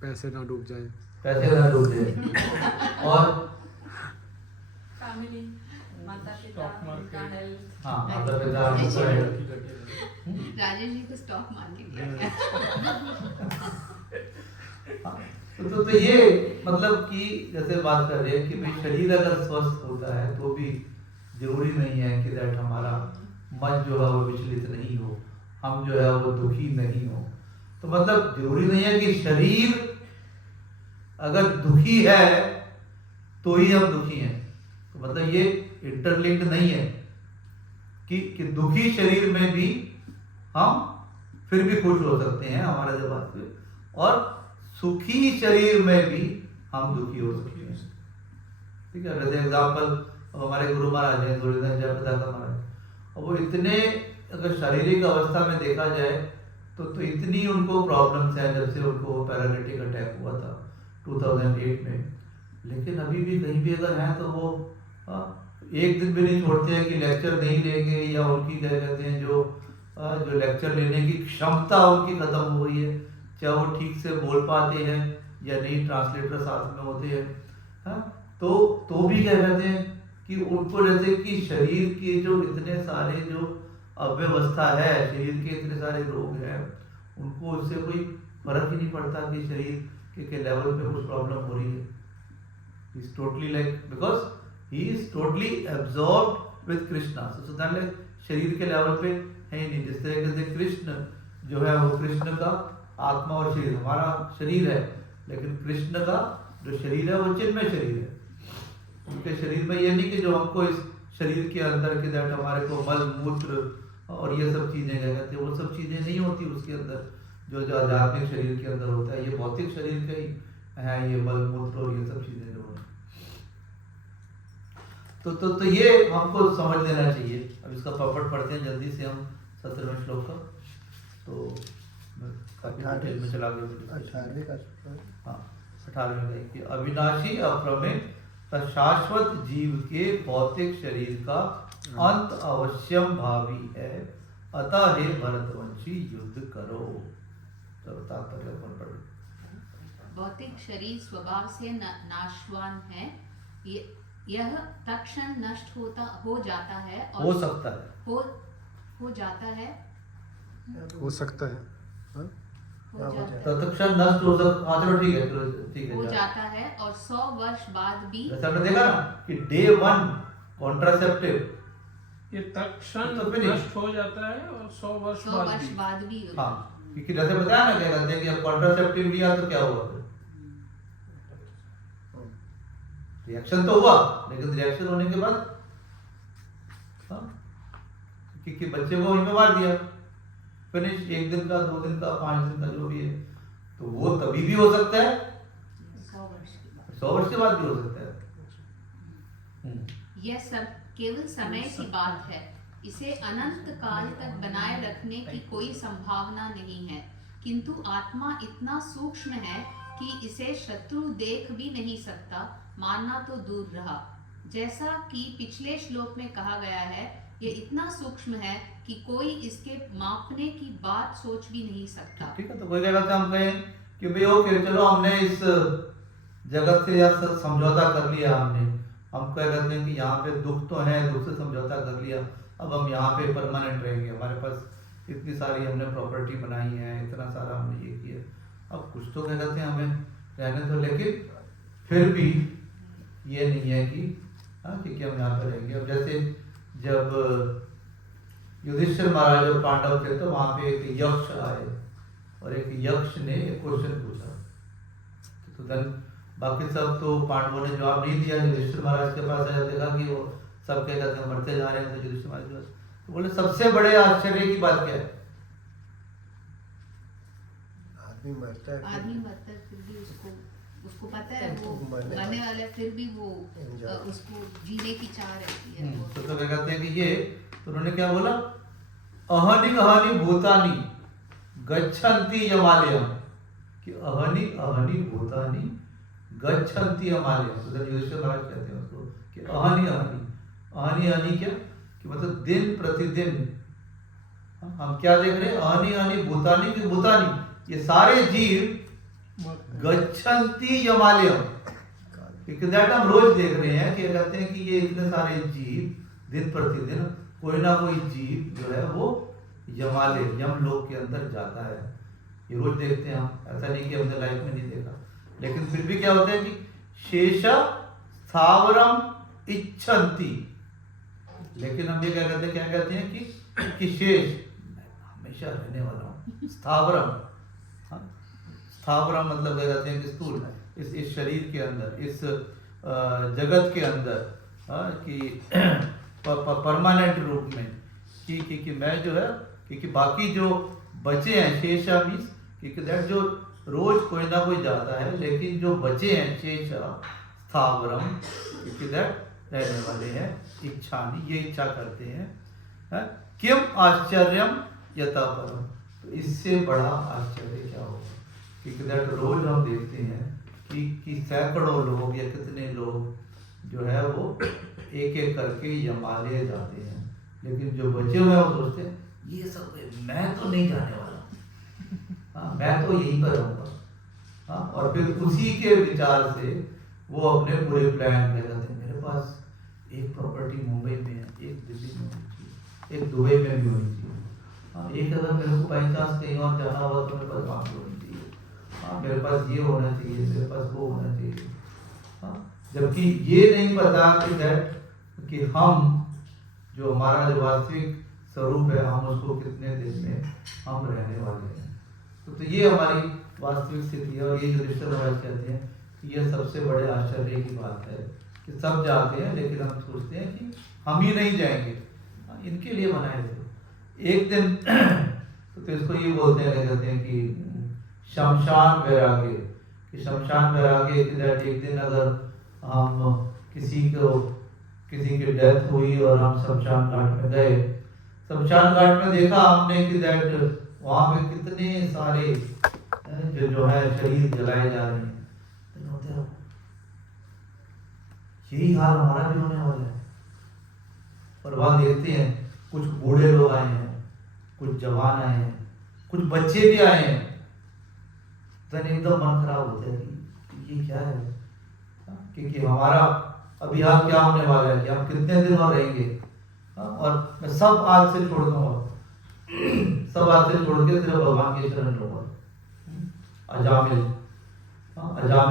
पैसे ना डूब जाए, पैसे ना डूब जाए, और फैमिली, माता पिता, उनका हेल्थ। हाँ माता पिता उनका है। राजेश जी को स्टॉक मार्केट क्या तो ये मतलब कि जैसे बात कर रहे हैं कि भाई शरीर अगर स्वस्थ होता है तो भी जरूरी नहीं है कि दैट हमारा मन जो है वो विचलित नहीं हो, हम जो है वो दुखी नहीं हो। तो मतलब जरूरी नहीं है कि शरीर अगर दुखी है तो ही हम दुखी हैं, तो मतलब ये इंटरलिंक्ड नहीं है कि दुखी शरीर में भी हम फिर भी खुश हो सकते हैं हमारे जब बात पे, और सुखी शरीर में भी हम दुखी हो सकते हैं। ठीक है, जैसे एग्जाम्पल हमारे गुरु महाराज हैं धूरीधर जयप्रदाता महाराज, और वो इतने अगर शारीरिक अवस्था में देखा जाए तो इतनी उनको प्रॉब्लम्स हैं जब से उनको पैरालिटिक अटैक हुआ था 2008 में, लेकिन अभी भी कहीं भी अगर हैं तो वो एक दिन भी नहीं छोड़ते हैं कि लेक्चर नहीं लेंगे, या उनकी क्या कहते हैं जो लेक्चर लेने की क्षमता उनकी खत्म हो गई है, चाहे वो ठीक से बोल पाते हैं या नहीं, ट्रांसलेटर साथ में होते हैं, हाँ तो भी क्या कहते हैं कि उनको जैसे कि शरीर के जो इतने सारे जो अव्यवस्था है, शरीर के इतने सारे रोग हैं, उनको उससे कोई फर्क ही नहीं पड़ता कि शरीर के लेवल पे कुछ प्रॉब्लम हो रही है। He is totally like because he is totally absorbed with Krishna, so that शरीर के लेवल पे है ही नहीं। जिस तरीके से कृष्ण जो है वो कृष्ण का आत्मा और शरीर, हमारा शरीर है, लेकिन कृष्ण का जो शरीर है वो चिन्मय शरीर है। उनके शरीर में ये नहीं कि जो हमको इस शरीर के अंदर के दैट हमारे को मल मूत्र और ये सब चीजें क्या कहते हैं, वो सब चीजें नहीं होती उसके अंदर, जो आध्यात्मिक शरीर के अंदर होता है। ये भौतिक शरीर का ही है, ये मल मूत्र और ये सब चीजें जो है। तो ये हमको समझ लेना चाहिए। अब इसका पॉपट पढ़ते हैं जल्दी से हम 17वें श्लोक का, तो काफी डिटेल में चला गया। 18वें का सूत्र। हाँ 18वें में कि अविनाशी अप्रमेय शाश्वत जीव के भौतिक शरीर का अंत अवश्यम भावी है, अतः हे भरतवंशी युद्ध करो। तो तात्पर्य अपन पढ़ो। भौतिक शरीर स्वभाव से नाशवान है, यह तत्क्षण नष्ट हो जाता है और हो सकता है, हो जाता है, हो सकता है, हाँ? हो जाता है, तत्क्षण नष्ट हो सकता। हाँ चलो ठीक है, चलो ठीक है, हो जाता है और 100 वर्ष बाद भी। जैसे हमने देखा ना कि डे 1 कॉन्ट्रासेप्टिव, ये तत्क्षण तो फिर नष्ट हो जाता है और 100 वर्ष 100 वर्ष बाद भी। हाँ क्योंकि जैसे बताया ना क्या कहते हैं कि अब कॉन्ट्रासेप्टिव लिया तो क्या हुआ, रिएक्शन तो हुआ, लेकिन रिएक्शन होने के बाद कि बच्चे को वहीं पे मार दिया, फिनिश। 1 दिन का, 2 दिन का, 5 दिन का जो भी है, तो वो तभी भी हो सकता है, 100 वर्ष के बाद। 100 वर्ष के बाद भी हो सकता है। यह सब केवल समय की बात है। इसे अनंत काल तक बनाए रखने की कोई संभावना नहीं है, किंतु आत्मा इतना सूक्ष्म है कि इसे शत्रु देख भी नहीं सकता, मानना तो दूर रहा। जैसा कि पिछले श्लोक में कहा गया है, ये इतना सूक्ष्म है कि कोई इसके मापने की बात सोच भी नहीं सकता। ठीक है, तो कोई क्या कहते हैं, हम कहें कि भाई ओके चलो हमने इस जगत से यार समझौता कर लिया, हम क्या कहते हैं कि यहाँ पे दुख तो है, दुख से समझौता कर लिया, अब हम यहाँ पे परमानेंट रहेंगे, हमारे पास इतनी सारी हमने प्रॉपर्टी बनाई है, इतना सारा हमने ये किया, अब कुछ तो क्या कहते हैं हमें रहने दो, लेकिन फिर भी ये नहीं है कि हाँ कि हम यहाँ पे रहेंगे। अब जैसे जब युधिष्ठिर महाराज और पांडव थे तो वहाँ पे एक यक्ष आए और एक यक्ष ने एक क्वेश्चन पूछा, तो धन बाकी सब तो पांडवों ने जवाब नहीं दिया। युधिष्ठिर महाराज के पास आया, देखा कि वो सब क्या कहते हैं मरते जा रहे हैं, तो युधिष्ठिर महाराज तो बोले सबसे बड़े आश्चर्य की बात क्या है? आदमी मरता है फिर भी उसको पता है वो मरने वाला है, फिर भी वो उसको जीने की चाह रहती है। तो क्या कहते हैं कि ये, तो उन्होंने क्या बोला, अहनि अहनि भूतानि गच्छन्ति यमालयम, कि अहनि अहनि भूतानि गच्छन्ति यमालयम। तो युधिष्ठिर महाराज कहते हैं उसको कि अहनि अहनि, अहनि अहनि क्या कि मतलब दिन प्रतिदिन हम क्या देख रहे हैं, अहनि अहनि भूतानि की भूतानि, ये सारे जीव गच्छन्ति यमालयम, दैट हम रोज देख रहे हैं कि कहते हैं कि ये इतने सारे जीव दिन प्रतिदिन कोई ना कोई जीव जो है वो यमालय यम लोक के अंदर जाता है, ये रोज देखते हैं हम, ऐसा नहीं कि हमने लाइफ में नहीं देखा, लेकिन फिर भी क्या होता है कि शेष स्थावरम इच्छन्ति, लेकिन हम ये क्या कहते हैं कि शेष हमेशा रहने वाला हूँ, स्थावरम, स्थावरम मतलब क्या कहते हैं कि स्थूल, इस शरीर के अंदर, इस जगत के अंदर, कि परमानेंट रूप में, कि मैं जो है कि बाकी जो बचे हैं शेषा मीन्स कि दैट जो रोज कोई ना कोई जाता है, लेकिन जो बचे हैं शेषा स्थावरम कि दैट रहने वाले हैं, इच्छानी ये इच्छा करते हैं, किम आश्चर्यम यथा परम, तो इससे बड़ा आश्चर्य क्या होगा कि दैट रोज हम देखते हैं कि सैकड़ों लोग या कितने लोग जो है वो एक एक करके यमालय जाते हैं, लेकिन जो बचे हुए हैं वो सोचते हैं ये सब मैं तो नहीं जाने वाला, हाँ मैं तो यहीं पर रहूँगा, हाँ, और फिर उसी के विचार से वो अपने पूरे प्लान कर करते हैं। मेरे पास एक प्रॉपर्टी मुंबई में है, एक दिल्ली में होनी चाहिए, एक दुबई में भी होनी चाहिए, हाँ एक अगर मेरे को बाई चांस कहीं और जाना होगा तो मेरे पास वहाँ पे होनी चाहिए, हाँ मेरे पास ये होना चाहिए, मेरे पास वो होना चाहिए, हाँ, जबकि ये नहीं पता कि दैट कि हम जो हमारा जो वास्तविक स्वरूप है हम उसको कितने दिन में हम रहने वाले हैं। तो ये हमारी वास्तविक स्थिति है, और ये युधिष्ठिर महाराज कहते हैं कि यह सबसे बड़े आश्चर्य की बात है कि सब जाते हैं लेकिन हम सोचते हैं कि हम ही नहीं जाएंगे, इनके लिए बनाए थे एक दिन तो इसको ये बोलते हैं, कहते हैं कि शमशान वैराग्य, कि शमशान वैराग्य कि दैट एक दिन अगर हम किसी की डेथ हुई और हम शमशान घाट में गए, शमशान घाट में देखा हमने कि दैट वहाँ पे कितने सारे जो है शरीर जलाए जा रहे हैं, यही हाल हमारा भी होने वाला है। और वहाँ देखते हैं कुछ बूढ़े लोग आए हैं, कुछ जवान आए हैं, कुछ बच्चे भी आए हैं, तो एकदम मन खराब होता है कि ये क्या है, क्योंकि हमारा अभी हाल क्या होने वाला है कि हम कितने दिन और रहेंगे, और मैं सब आज से छोड़ दूंगा, सब आज से छोड़ के सिर्फ भगवान के शरण लूंगा, अजामिल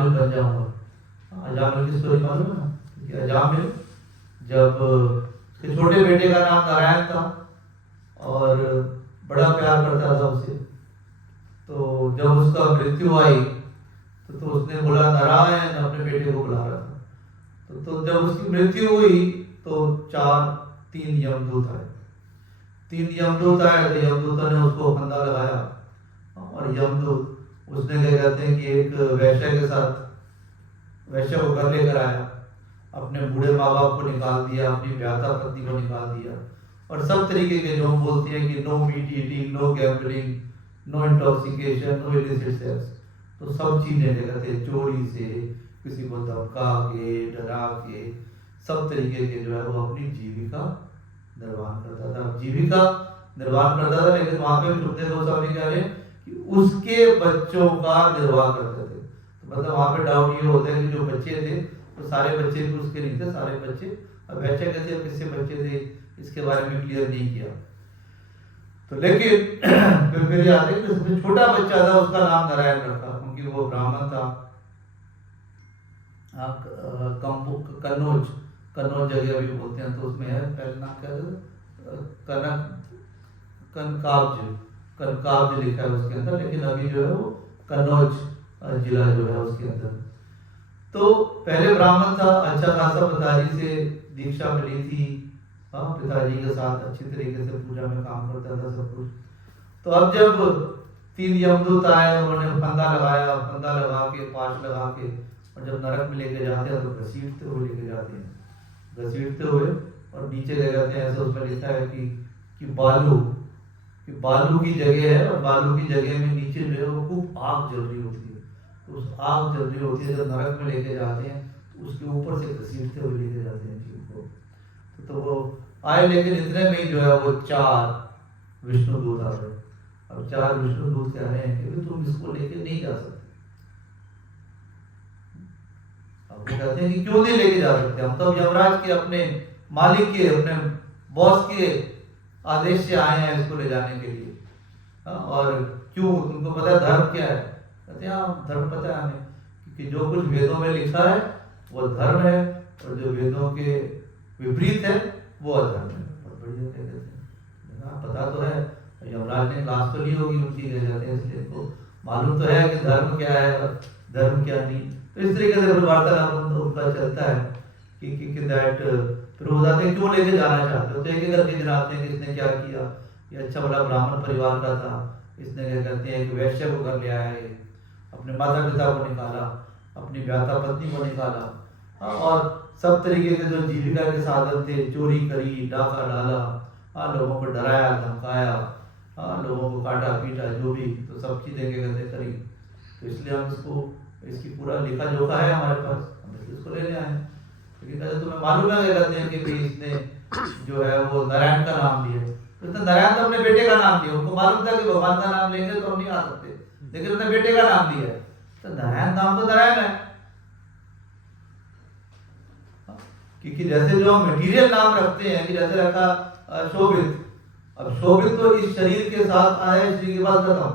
बन जाऊंगा। अजामिल की स्टोरी मालूम है ना, कि अजामिल जब छोटे बेटे का नाम नारायण था और बड़ा प्यार करता था उससे, तो जब उसका मृत्यु आई तो उसने बोला नारायण अपने बेटे को बुला रहा था, तो जब उसकी मृत्यु हुई तो 3 यमदूत आए, 3 यमदूत आए, तो यमदूतों ने उसको फंदा लगाया, और यमदूत उसने क्या कहते हैं कि एक वैश्य के साथ वैश्य को घर लेकर आया, अपने बूढ़े माँ बाप को निकाल दिया, अपनी ब्याहता पत्नी को निकाल दिया, और सब तरीके के जो हम बोलते हैं कि no meat eating, no gambling, no intoxication, no illicit sex, तो सब चीजें करते, चोरी से, किसी को धमका के, डरा के, सब तरीके के जो है वो अपनी जीविका निर्वाह करता था। जीविका निर्वाह करता था, लेकिन वहां पे सुखदेव गोस्वामी कह रहे हैं कि उसके बच्चों का निर्वाह करते थे। तो मतलब वहां पे डाउट ये होता है कि जो बच्चे थे तो सारे बच्चे भी उसके नहीं थे, सारे बच्चे, अब वैसे कैसे किससे बच्चे थे इसके बारे में क्लियर नहीं किया। तो लेकिन फिर याद है कि उसमें छोटा बच्चा था, उसका नाम नारायण रखा, क्योंकि वो ब्राह्मण था। कन्नौज जगह भी बोलते हैं, तो उसमें है पहले नाम क्या था, कनकाब्ज लिखा है उसके अंदर, लेकिन अभी जो है वो कन्नौज जिला जो है उसके अंदर। तो पहले ब्राह्मण था, अच्छा खासा पिताजी से दीक्षा मिली थी, पिताजी के साथ अच्छी तरीके से पूजा में काम करता था सब कुछ। तो अब जब 3 यमदूत आए, उन्होंने फंदा लगाया, फंदा लगा के, पाश लगा के, और जब नरक में लेके जाते हैं तो घसीटते हुए लेके जाते हैं, घसीटते हुए, और नीचे ले जाते हैं। ऐसा उसमें लिखा है कि बालू की जगह है, और बालू की जगह में नीचे जो है वो खूब आग जल रही होती है। तो उस आग जल रही होती है, जब नरक में लेके जाते हैं तो उसके ऊपर से घसीटते हुए लेके जाते हैं जीव को। तो वो आए, लेकिन इतने में ही जो है वो 4 विष्णु दूत आ गए। अब 4 विष्णु दूत कह रहे हैं कि तुम इसको लेके नहीं जा सकते। अब वो कहते हैं कि क्यों नहीं लेके जा सकते, हम तो यमराज के, अपने मालिक के, अपने बॉस के आदेश से आए हैं इसको ले जाने के लिए। और क्यों, तुमको पता है धर्म क्या है? कहते हैं हाँ धर्म पता है हमें, कि जो कुछ वेदों में लिखा है वो धर्म है, और जो वेदों के विपरीत है वो अधर्म है। बहुत बढ़िया कहते हैं, हाँ पता तो है, यमराज ने क्लास तो ली होगी उनकी, कह जाते हैं, इसलिए इनको मालूम तो है कि धर्म क्या है और धर्म क्या नहीं। तो इस तरीके से वार्तालाप उनका चलता है कि दैट, फिर वो बताते हैं क्यों लेके जाना चाहते हो। तो एक करके गिनाते हैं कि इसने क्या किया, ये अच्छा बड़ा ब्राह्मण परिवार का था, इसने क्या कहते हैं कि वैश्य को घर ले आया, अपने माता पिता को निकाला, अपनी ब्याहता पत्नी को निकाला, और सब तरीके के जो जीविका के साधन थे, चोरी करी, डाका डाला, लोगों को डराया, धमकाया, लोगों को काटा पीटा, जो भी, तो सब चीजें क्या कहते करी। तो इसलिए हम इसकी पूरा लेखा जोखा है हमारे पास, हम इसको लेने आए। लेकिन कहते तुम्हें मालूम है, क्या कहते हैं कि भाई इसने जो है वो नारायण का नाम लिया। तो नारायण तो अपने बेटे का नाम लिया, उनको मालूम था कि भगवान का नाम लेंगे तो हम नहीं आ सकते, लेकिन उसने बेटे का नाम लिया। तो नारायण नाम तो नारायण है, क्योंकि जैसे जो हम मटेरियल नाम रखते हैं, कि जैसे रखा शोभित, अब शोभित तो इस शरीर के साथ आया, शरीर के बाद खत्म।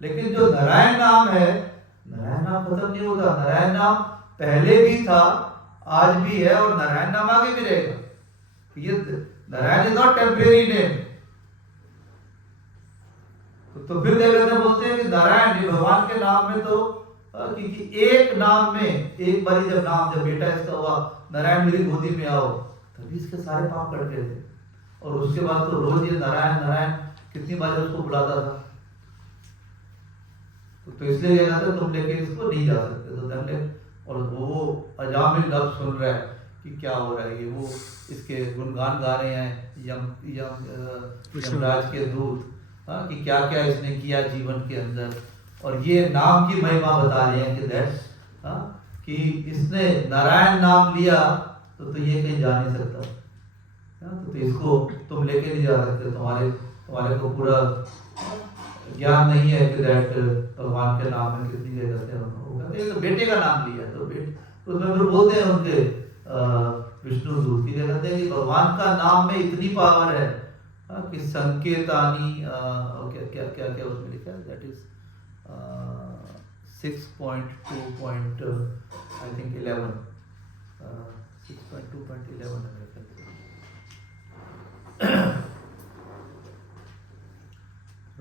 लेकिन जो नारायण नाम है, नारायण नाम खत्म नहीं होता, नारायण नाम पहले भी था, आज भी है, और नारायण नाम आगे भी रहेगा। ये Narayan is not temporary name. तो फिर क्या कहते हैं, बोलते हैं कि नारायण भगवान के नाम में तो, क्योंकि एक नाम में, एक बारी जब बेटा इसका हुआ, नारायण मेरी गोदी में आओ, तभी इसके सारे पाप कट गए थे। और उसके बाद तो रोज ये नारायण नारायण कितनी बार उसको बुलाता था। तो इसलिए ये कहते तुम लेके इसको नहीं जा सकते। तो धन ले, और वो अजामिल लफ्ज सुन रहा है कि क्या हो रहा है, ये वो इसके गुणगान गा रहे हैं यमराज के दूत, कि क्या क्या इसने किया जीवन के अंदर, और ये नाम की महिमा बता रहे हैं कि दैट्स, कि इसने नारायण नाम लिया तो ये कहीं जा नहीं सकता। तो इसको तुम लेके नहीं जा सकते, तुम्हारे को पूरा ज्ञान नहीं है कि दैट भगवान के नाम में कितनी जगह कहते हैं। तो बेटे का नाम लिया, तो उसमें फिर बोलते हैं उनके विष्णु दूत की कहते हैं कि भगवान का नाम में इतनी पावर है कि संकेतानी, क्या क्या क्या उसमें लिखा है, दैट इज 6.2. I think 11, 6.2.11 है मेरे ख्याल से।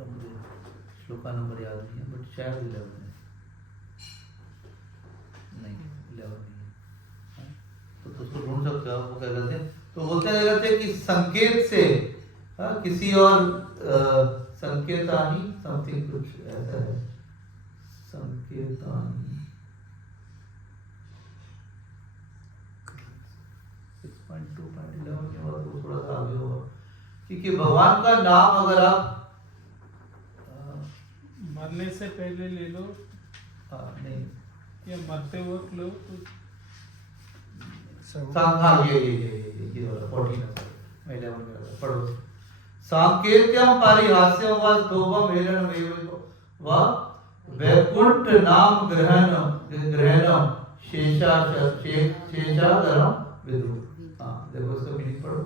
मुझे श्लोका नंबर याद नहीं है, बट शायद 11 है, नहीं 11 नहीं है। तो उसको ढूंढ सकते हो, वो क्या कहते हैं, तो बोलते हैं कि संकेत से, किसी और संकेतानी समथिंग कुछ ऐसा है, संकेतानी 6.2.11 के बाद वो थोड़ा सा आगे होगा, क्योंकि भगवान का नाम अगर आप मरने से पहले ले लो नहीं या मरते वक्त लो तो हाँ ये वाला 14 मैं 11 में लगा, पढ़ो। सांकेत्यम पारिहास्यम व स्तोभम हेलनमेव व वैकुंठ नाम ग्रहणम शेषाधरम विदु। हाँ देखो इसका मीनिंग पढ़ो,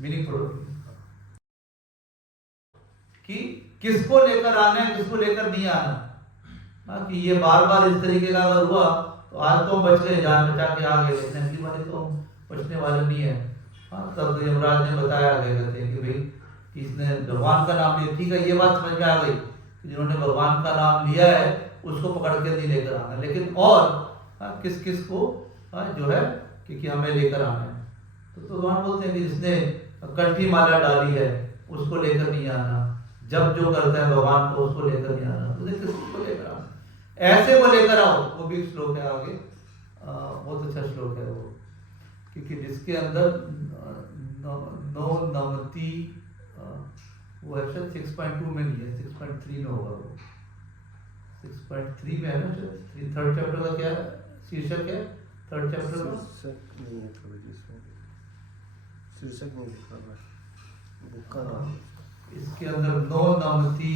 मीनिंग पढ़ो कि किसको लेकर आना है, किसको लेकर नहीं आना। हाँ कि ये बार बार इस तरीके का अगर हुआ तो आज तो हम बच गए, जान बचा के आ गए, लेकिन अगली बार तो हम बचने वाले नहीं है। हाँ तब यमराज ने बताया गया कहते हैं कि भाई कि इसने भगवान का नाम लिया, ठीक है ये बात समझ में आ गई कि जिन्होंने भगवान का नाम लिया है उसको पकड़ के नहीं लेकर आना, लेकिन और किस किस को जो है कि हमें लेकर आना है। तो भगवान बोलते हैं कि जिसने कंठी माला डाली है उसको लेकर नहीं आना, जब जो करता है भगवान को उसको लेकर नहीं आना, तो किसको लेकर आना, ऐसे को लेकर आओ। वो भी श्लोक है आगे, बहुत अच्छा श्लोक है वो, क्योंकि जिसके अंदर नो नमति वो एक्चुअल 6.2 में नहीं है, 6.3 में होगा वो, 6.3 में है ना, थर्ड चैप्टर का क्या है शीर्षक है, थर्ड चैप्टर का नहीं है प्रभु जी, शीर्षक नहीं लिखा हुआ बुक का नाम। इसके अंदर नो नमति,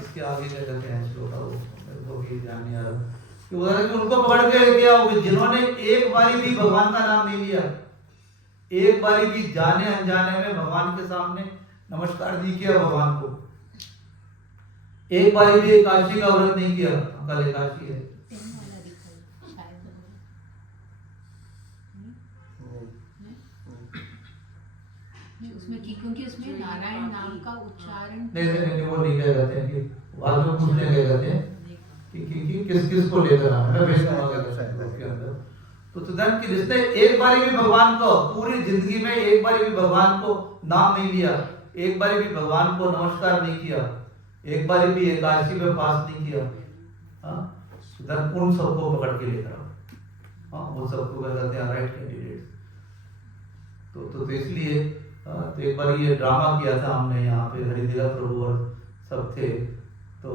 इसके आगे क्या कहते हैं श्लोक का, वो भी ध्यान नहीं आ रहा कि उनको पकड़ के लेके आओ जिन्होंने एक बारी भी भगवान का नाम नहीं लिया, एक बारी भी जाने अनजाने में भगवान के सामने नमस्कार नहीं किया भगवान को, एक बारी भी एकादशी का व्रत नहीं किया, कल एकादशी है, उसमें क्योंकि उसमें नारायण नाम का उच्चारण नहीं वो नहीं कह कहते हैं कि आज लोग पूछने गए कहते हैं कि किस किस को लेकर आना, मैं भेजूंगा उसके अंदर। तो धन कि जिसने एक बारी भी भगवान को पूरी जिंदगी में एक बारी भी भगवान को नाम नहीं लिया, एक बारी भी भगवान को नमस्कार नहीं किया, एक बारी भी एकादशी में फास्ट नहीं किया, धन उन सबको पकड़ के लेकर आओ। हाँ वो सबको क्या कहते हैं राइट कैंडिडेट। तो इसलिए तो एक बार ये ड्रामा किया था हमने यहाँ पे, हरिदिला प्रभु और सब थे, तो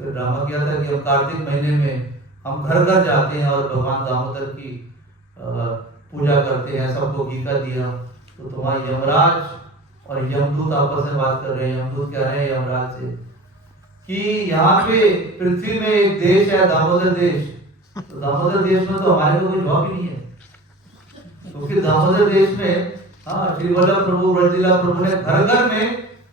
ड्रामा किया था कि हम कार्तिक महीने में हम घर घर जाते हैं और भगवान दामोदर की पूजा करते हैं, सबको घी का दिया। तो तुम्हारा यमराज और यमदूत आपस में बात कर रहे हैं, यमदूत कह रहे हैं यमराज से कि यहाँ पे पृथ्वी में एक देश है दामोदर देश, तो दामोदर देश में तो हमारे को कोई जॉब ही नहीं है, क्योंकि दामोदर देश में श्री वल्लभ प्रभु ब्रजलीला प्रभु ने घर घर में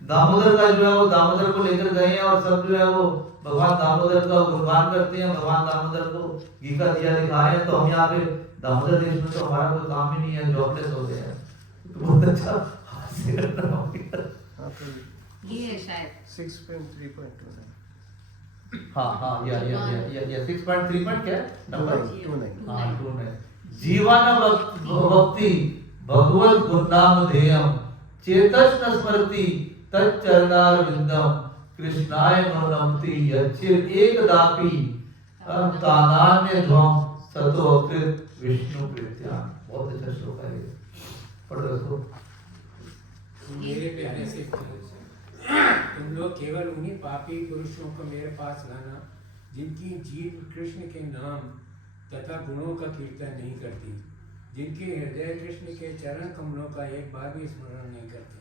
दामोदर का जो है वो दामोदर को लेकर गए हैं और सब जो है वो भगवान दामोदर का गुणगान करते हैं, भगवान दामोदर को घी का दिया दिखाए हैं। तो हम यहाँ पे दामोदर देश में तो हमारा कोई काम ही नहीं है, जॉबलेस हो गए हैं। तो बहुत अच्छा हास्य करना हो गया। ये है शायद 6.3.2 हाँ या 6.3 क्या है नंबर 2.9 हाँ 2.9 जीवन भक्ति भगवत गुणाम ध्येयम चेतस न स्मरति तच्चरणार विंदम कृष्णाय नो नमति यच्चिर एकदापि तानान्य ध्वम सतो अकृत विष्णु प्रीत्यान। बहुत अच्छा श्लोक है ये, पढ़ो इसको। मेरे प्यारे से तुम लोग केवल उन्हीं पापी पुरुषों को मेरे पास लाना जिनकी जीभ कृष्ण के नाम तथा गुणों का कीर्तन नहीं करती, जिनके हृदय कृष्ण के चरण कमलों का एक बार भी स्मरण नहीं करते,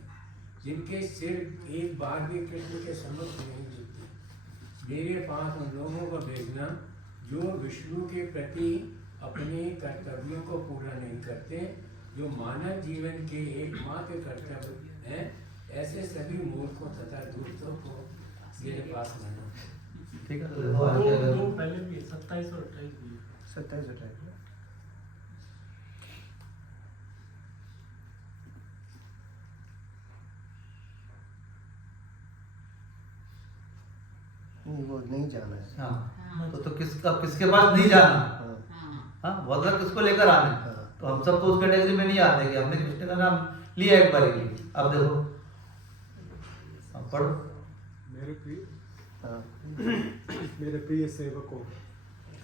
जिनके सिर एक बार भी कृष्ण के सम्मुख नहीं झुकते। मेरे पास उन लोगों को भेजना जो विष्णु के प्रति अपने कर्तव्यों को पूरा नहीं करते, जो मानव जीवन के एकमात्र कर्तव्य है, ऐसे सभी मूर्खों तथा दूतों को मेरे पास लाना। ठीक है, तो देखो आगे अगर दो पहले भी 27 और 28 भी 27 28 नहीं, वो नहीं जाना है। हाँ तो किसके पास नहीं जाना, हाँ भगवान किसको लेकर आना है। तो हम सब तो उस कैटेगरी में नहीं आते कि हमने कृष्ण का नाम लिया एक बार ही। अब देखो अब पढ़ो। मेरे प्रिय सेवकों,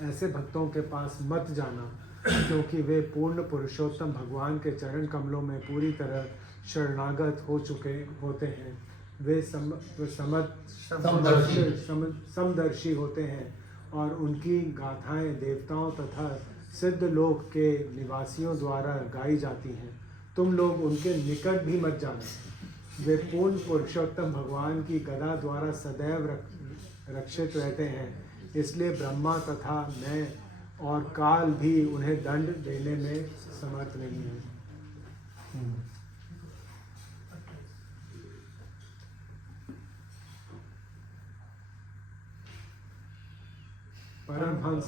ऐसे भक्तों के पास मत जाना क्योंकि वे पूर्ण पुरुषोत्तम भगवान के चरण कमलों में पूरी तरह शरणागत हो चुके होते हैं। वे समदर्शी होते हैं और उनकी गाथाएं देवताओं तथा सिद्ध लोक के निवासियों द्वारा गाई जाती हैं। तुम लोग उनके निकट भी मत जाना। वे पूर्ण पुरुषोत्तम भगवान की गदा द्वारा सदैव रक्षित रहते हैं, इसलिए ब्रह्मा तथा मैं और काल भी उन्हें दंड देने में समर्थ नहीं है। परमहंस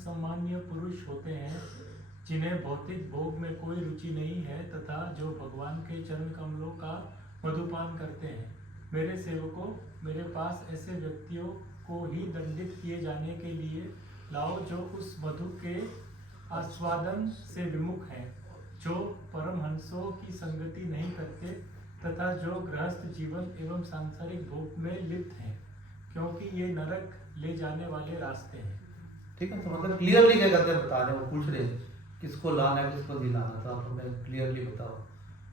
सम्मान्य पुरुष होते हैं जिन्हें भौतिक भोग में कोई रुचि नहीं है तथा जो भगवान के चरण कमलों का मधुपान करते हैं। मेरे सेवकों, मेरे पास ऐसे व्यक्तियों को ही दंडित किए जाने के लिए लाओ जो उस मधु के आस्वादन से विमुख हैं, जो परमहंसों की संगति नहीं करते तथा जो गृहस्थ जीवन एवं सांसारिक भोग में लिप्त हैं, क्योंकि ये नरक ले जाने वाले रास्ते हैं। ठीक है, तो मतलब क्लियरली क्या कहते हैं, बता रहे हैं, वो पूछ रहे हैं किसको लाना है किसको नहीं लाना, तो आप हमें क्लियरली बताओ।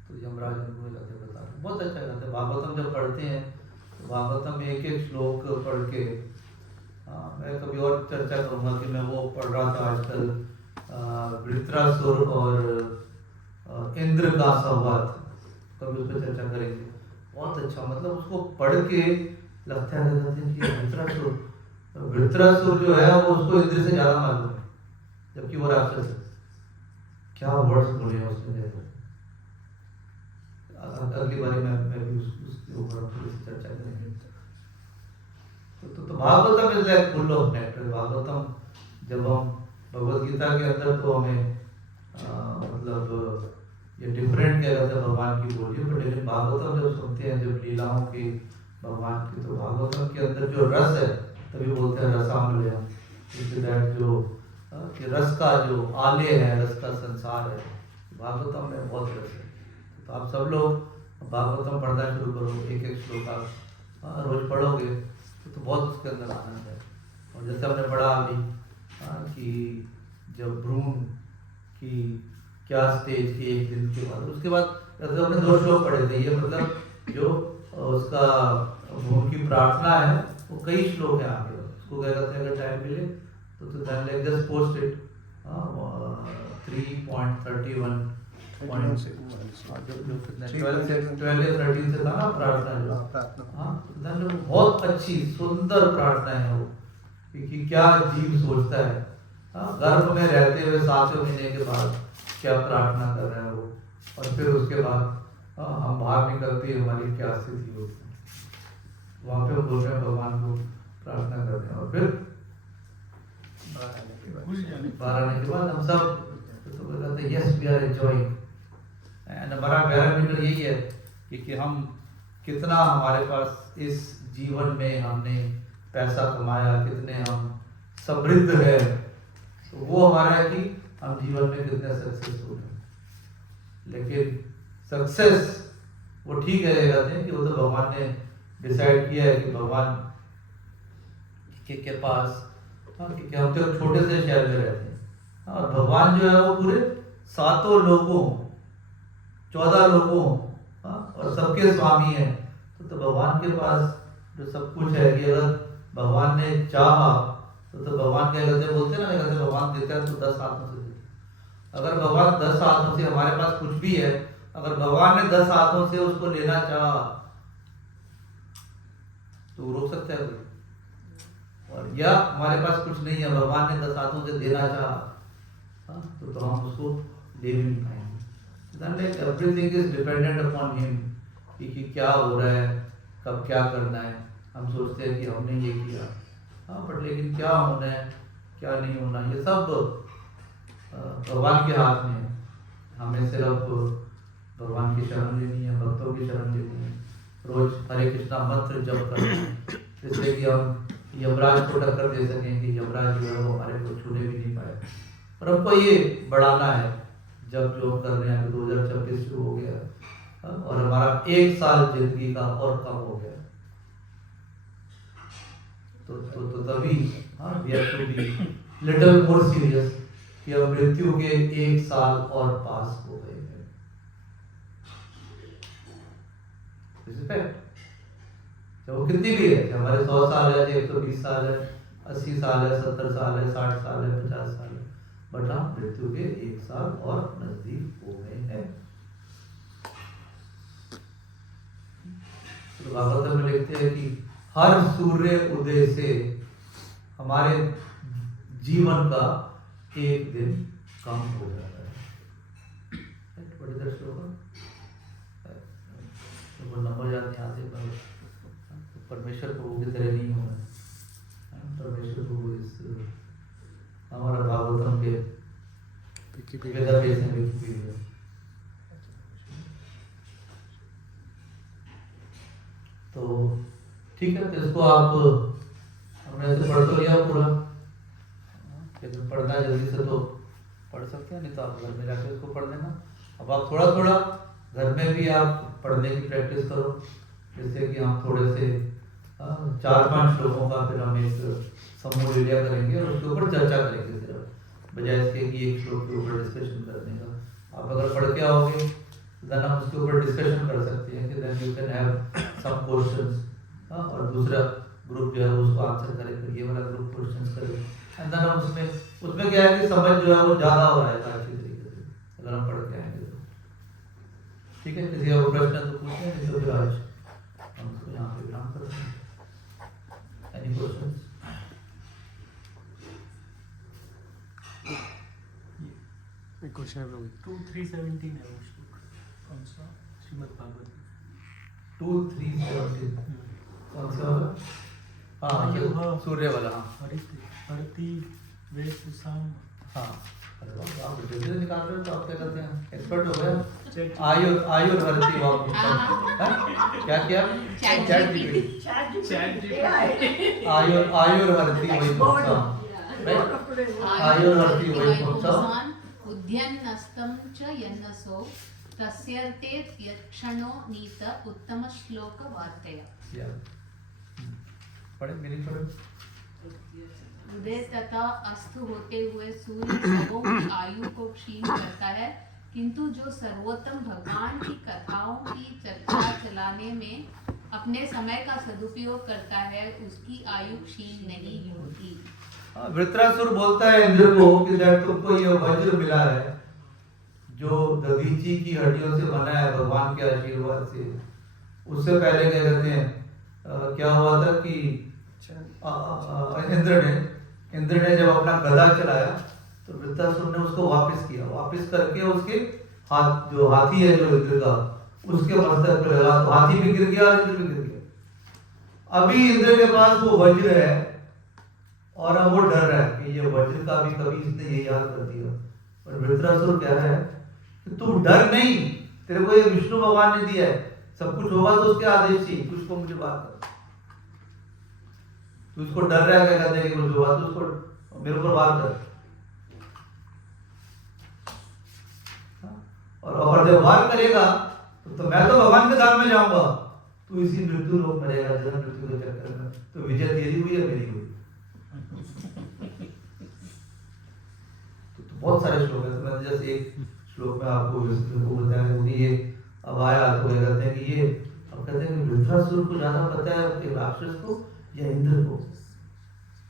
तो यमराज उनको कहते हैं बता रहे, बहुत अच्छा कहते हैं। भागवतम जब पढ़ते हैं तो भागवतम एक एक श्लोक पढ़ के, मैं कभी और चर्चा करूँगा कि मैं वो पढ़ रहा था आजकल वृत्रासुर और इंद्र का संवाद, कभी उस पर चर्चा करेंगे। बहुत अच्छा, मतलब उसको पढ़ के लगता है कि वृत्रासुर जो है वो उसको इंद्र से ज्यादा मालूम है, जबकि वो राक्षस है। क्या वर्ड्स बोले हैं उसने, देखो। अगली बारी मैं भी उसके ऊपर थोड़ी सी चर्चा करेंगे। तो Bhagavatam is like full of nectar. Bhagavatam जब हम भगवत गीता के अंदर तो हमें मतलब ये डिफरेंट क्या कहते हैं भगवान की बोली, पर लेकिन भागवतम जब सुनते हैं जब लीलाओं की भगवान की, तो भागवतम के अंदर जो रस है, तभी बोलते हैं रसामलयम, जो कि रस का जो आलय है, रस का संसार है, भागवतम में बहुत रस है। तो आप सब लोग भागवतम पढ़ना शुरू करो, एक एक श्लोक आप रोज पढ़ोगे तो बहुत उसके अंदर आनंद है। और जैसे हमने पढ़ा अभी कि जब भ्रूण की क्या स्टेज की एक दिन के बाद, उसके बाद जैसे हमने 2 श्लोक पढ़े थे, ये मतलब जो उसका भ्रूण की प्रार्थना है वो कई श्लोक है आगे, उसको क्या कहते हैं अगर टाइम मिले तो then like just post it 3.31 12 से था ना प्रार्थना। हाँ, बहुत अच्छी सुंदर प्रार्थना है वो, कि क्या जीव सोचता है गर्भ में रहते हुए 7वें महीने के बाद क्या प्रार्थना कर रहे हैं वो, और फिर उसके बाद हम बाहर निकलते हैं हमारी क्या स्थिति होती है। वहाँ पे बोल रहे हैं भगवान को प्रार्थना करते हैं, और फिर बाहर आने के बाद हम सब तो कहते हैं yes we are enjoying. And हमारा पैरामीटर यही है कि हम कितना हमारे पास इस जीवन में हमने पैसा कमाया, कितने हम समृद्ध है, तो वो हमारा है कि हम जीवन में कितने सक्सेसफुल हैं। लेकिन सक्सेस वो ठीक है कहते हैं कि वो तो भगवान ने डिसाइड किया है कि भगवान के पास कि हम तो छोटे से शहर में रहते हैं और भगवान जो है वो पूरे 7 लोगों 14 लोगों और सबके स्वामी है। तो भगवान के पास जो सब कुछ है कि अगर भगवान ने चाहा तो भगवान क्या कहते हैं, बोलते हैं ना, कहते भगवान देता है तो 10 हाथों से देता। अगर भगवान 10 हाथों से, हमारे पास कुछ भी है, अगर भगवान ने 10 हाथों से उसको लेना चाहा तो रोक सकता है कोई? और या हमारे पास कुछ नहीं है, भगवान ने 10 हाथों से देना चाहा तो हम उसको ले भी नहीं पाएंगे। Everything is dependent upon him कि क्या हो रहा है, कब क्या करना है। हम सोचते हैं कि हमने ये किया, बट लेकिन क्या होना है क्या नहीं होना ये सब भगवान के हाथ में है। हमें सिर्फ भगवान की शरण लेनी है, भक्तों की शरण लेनी है, रोज हरे कृष्णा मंत्र जप करना है, जिससे कि हम यमराज को टक्कर दे सकें कि यमराज जो है वो हमारे को छूने भी नहीं पाए। और हमको ये बढ़ाना है, जब जो कर रहे हैं 2026 शुरू हो गया और हमारा 1 साल जिंदगी का और कम हो गया, तो तभी we have to be little more serious कि अब मृत्यु के 1 साल और पास हो गए हैं। तो वो कितनी भी है, हमारे 100 साल है, 120 साल है, 80 साल है, 70 साल है, 60 साल है, 50 साल है, बट हम मृत्यु के 1 साल और नजदीक हो गए हैं। तो भागवत में लिखते हैं कि हर सूर्य उदय से हमारे जीवन का 1 दिन कम हो जाता है। बड़ी दर्शकों तो नंबर जाते आते पर परमेश्वर प्रभु की तरह नहीं होगा। परमेश्वर प्रभु इस हमारा भागवतम के वेदाभ्यास में लिखी हुई है। तो ठीक है, तो इसको आप हमने ऐसे पढ़ तो लिया पूरा, लेकिन पढ़ना है जल्दी से तो पढ़ सकते हैं, नहीं तो आप घर में जाकर इसको पढ़ लेना। अब आप थोड़ा थोड़ा घर में भी आप पढ़ने की प्रैक्टिस करो, जैसे कि हम थोड़े से 4-5 श्लोकों का फिर हम एक समूह ले लिया करेंगे और उसके ऊपर चर्चा करेंगे, सिर्फ बजाय इसके कि एक श्लोक के ऊपर डिस्कशन करने का। आप अगर पढ़ के आओगे देन हम उसके ऊपर डिस्कशन कर सकते हैं कि then you can have some questions, और दूसरा ग्रुप जो है उसको आंसर करे, फिर ये वाला ग्रुप क्वेश्चंस करे, एंड देन हम उसमें क्या है कि समझ जो है वो ज़्यादा हो रहा है अच्छी तरीके से अगर हम पढ़ के आएंगे तो। ठीक है, किसी और प्रश्न तो पूछते हैं, नहीं तो फिर आज हम उसको यहाँ पे विराम करते हैं। Any questions? एक क्वेश्चन है प्रभु। 2317 है वो श्लोक, कौन सा? श्रीमद् भागवत 2317 कौन सा वाला? हाँ ये सूर्य वाला। हाँ हरति वे सुसाम। हाँ अरे वाह, आप जल्दी निकाल रहे हो तो आप क्या करते हैं, एक्सपर्ट हो गए। आयुर हरति वाप क्या किया? Chat GPT. आयुर हरति वही पुंसाम, आयुर हरति वही पुंसाम उद्यन्नस्तं च यन्नसो तस्यर्थे यत्क्षणो नीत उत्तम श्लोक वार्तया। पढ़े मीनिंग पढ़े। उदय तथा अस्त होते हुए सूर्य सबों की आयु को क्षीण करता है, किंतु जो सर्वोत्तम भगवान की कथाओं की चर्चा चलाने में अपने समय का सदुपयोग करता है उसकी आयु क्षीण नहीं होती। वृत्रासुर बोलता है इंद्र को कि जब तुमको ये वज्र मिला है जो दधीची की हड्डियों से बना है भगवान के आशीर्वाद से, उससे पहले क्या कहते हैं क्या हुआ था कि इंद्र ने जब अपना गदा चलाया तो वृत्रासुर ने उसको वापस किया, वापस करके उसके हाथ जो हाथी है जो इंद्र का उसके मस्तक पर लगा, तो हाथी भी गिर गया और इंद्र भी गिर गया। अभी इंद्र के पास वो वज्र है और अब वो डर रहा है कि ये वज्र का भी कभी इसने ये याद कर दिया। और वृत्रासुर कह रहा है कि तुम डर नहीं, तेरे को ये विष्णु भगवान ने दिया है, सब कुछ होगा तो उसके आदेश से, कुछ को मुझे बात कर। तो उसको डर रहा है, क्या कहते हैं कि कुछ होगा तो उसको मेरे ऊपर बात कर। और जब वार करेगा तो मैं तो भगवान के धाम में जाऊंगा, तू इसी मृत्यु लोक में रहेगा, जन्म मृत्यु के चक्कर में। तो विजय तेरी हुई है मेरी हुई। तो बहुत सारे श्लोक है, तो मैंने जैसे एक श्लोक में आपको बताया कि ये अब आया तो ये कहते हैं कि ये अब कहते हैं कि वृत्रासुर को ज्यादा पता है कि राक्षस को या इंद्र को।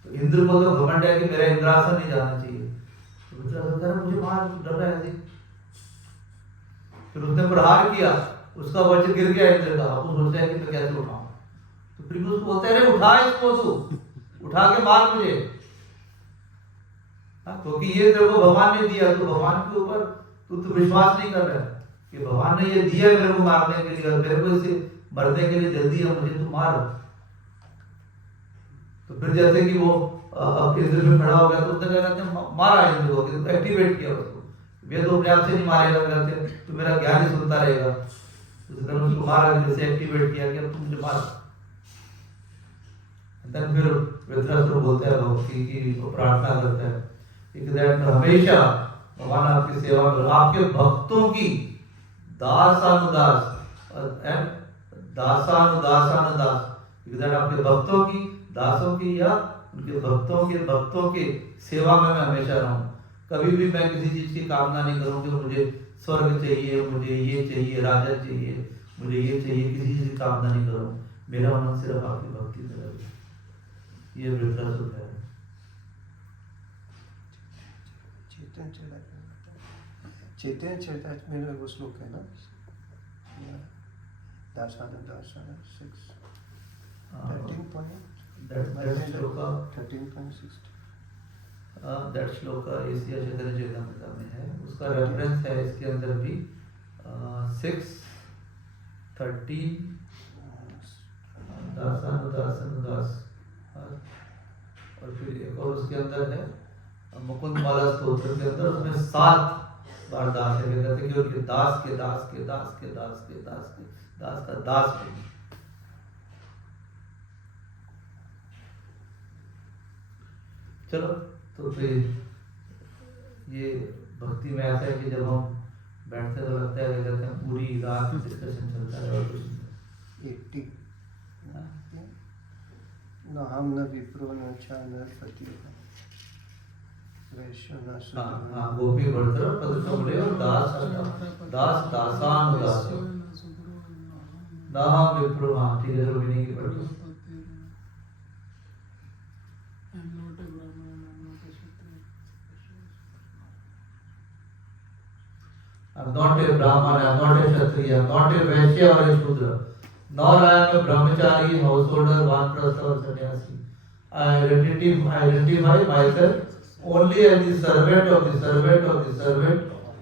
तो इंद्र को तो घमंड है कि मेरा इंद्रासन नहीं जाना चाहिए, तो वृत्रासुर कह रहा मुझे मार, डर रहा है। फिर उसने प्रहार किया, उसका वज्र गिर गया इंद्र का। वो सोचता है कि मैं कैसे उठाऊं, तो फिर उसको बोलते हैं अरे उठा इसको, तू उठा के मार मुझे, क्योंकि ये तेरे को भगवान ने दिया। तो भगवान के ऊपर तू तो विश्वास नहीं कर रहा है कि भगवान ने ये दिया मेरे को मारने के लिए, मेरे को इसे मरने के लिए जल्दी है, मुझे तू मार। तो फिर जैसे कि वो इंद्र में खड़ा हो गया तो उसने क्या कहते हैं मारा इंद्र को, एक्टिवेट किया उसको। वे तो अपने आप से नहीं मारेगा, कहते तो मेरा ज्ञान ही सुनता रहेगा। तो उसको मारा, जैसे एक्टिवेट किया कि अब तुम मुझे मार। फिर वृत्रासुर बोलता है भक्ति की, तो प्रार्थना करता है हमेशा भगवान आपकी सेवा में, आपके भक्तों की दासानुदास, आपके भक्तों की दासों की या उनके भक्तों के सेवा में मैं हमेशा रहूं। कभी भी मैं किसी चीज की कामना नहीं करूं कि मुझे स्वर्ग चाहिए, मुझे ये चाहिए, राजा चाहिए, मुझे ये चाहिए, किसी चीज की कामना नहीं करूं। मेरा मन सिर्फ आपकी भक्ति में रहे। ये वृत्रासुर है। चैतन्य चरितामृत में वो श्लोक है ना, दासाना 6 दैट श्लोका एशिया चैतन्य चरितामृत में है। उसका रेफरेंस है इसके अंदर भी 6:13 दास और फिर एक और उसके अंदर है मुकुंद माला स्तोत्र के अंदर, उसमें 7 बार दास है। कहते हैं कि उनके दास के दास के दास के दास के दास के दास का दास है। चलो तो फिर ये भक्ति में ऐसा है कि जब हम बैठते तो लगता है कहते हैं पूरी रात डिस्कशन चलता है और कुछ नहीं। 80 न हम न विप्रो न चा नरपति वैश्य न शूद्र। हाँ गोपी भर्तृ पद कमले और दास दासानुदास न हम विप्रो। हाँ ठीक है, चलो विनय की पढ़ो। I'm not a Brahman, I'm not a Kshatriya, I'm not a Vaishya or a Shudra, nor I am a Brahmachari, householder, Vanprastha or Sannyasi. I identify myself only as the servant of the servant of the servant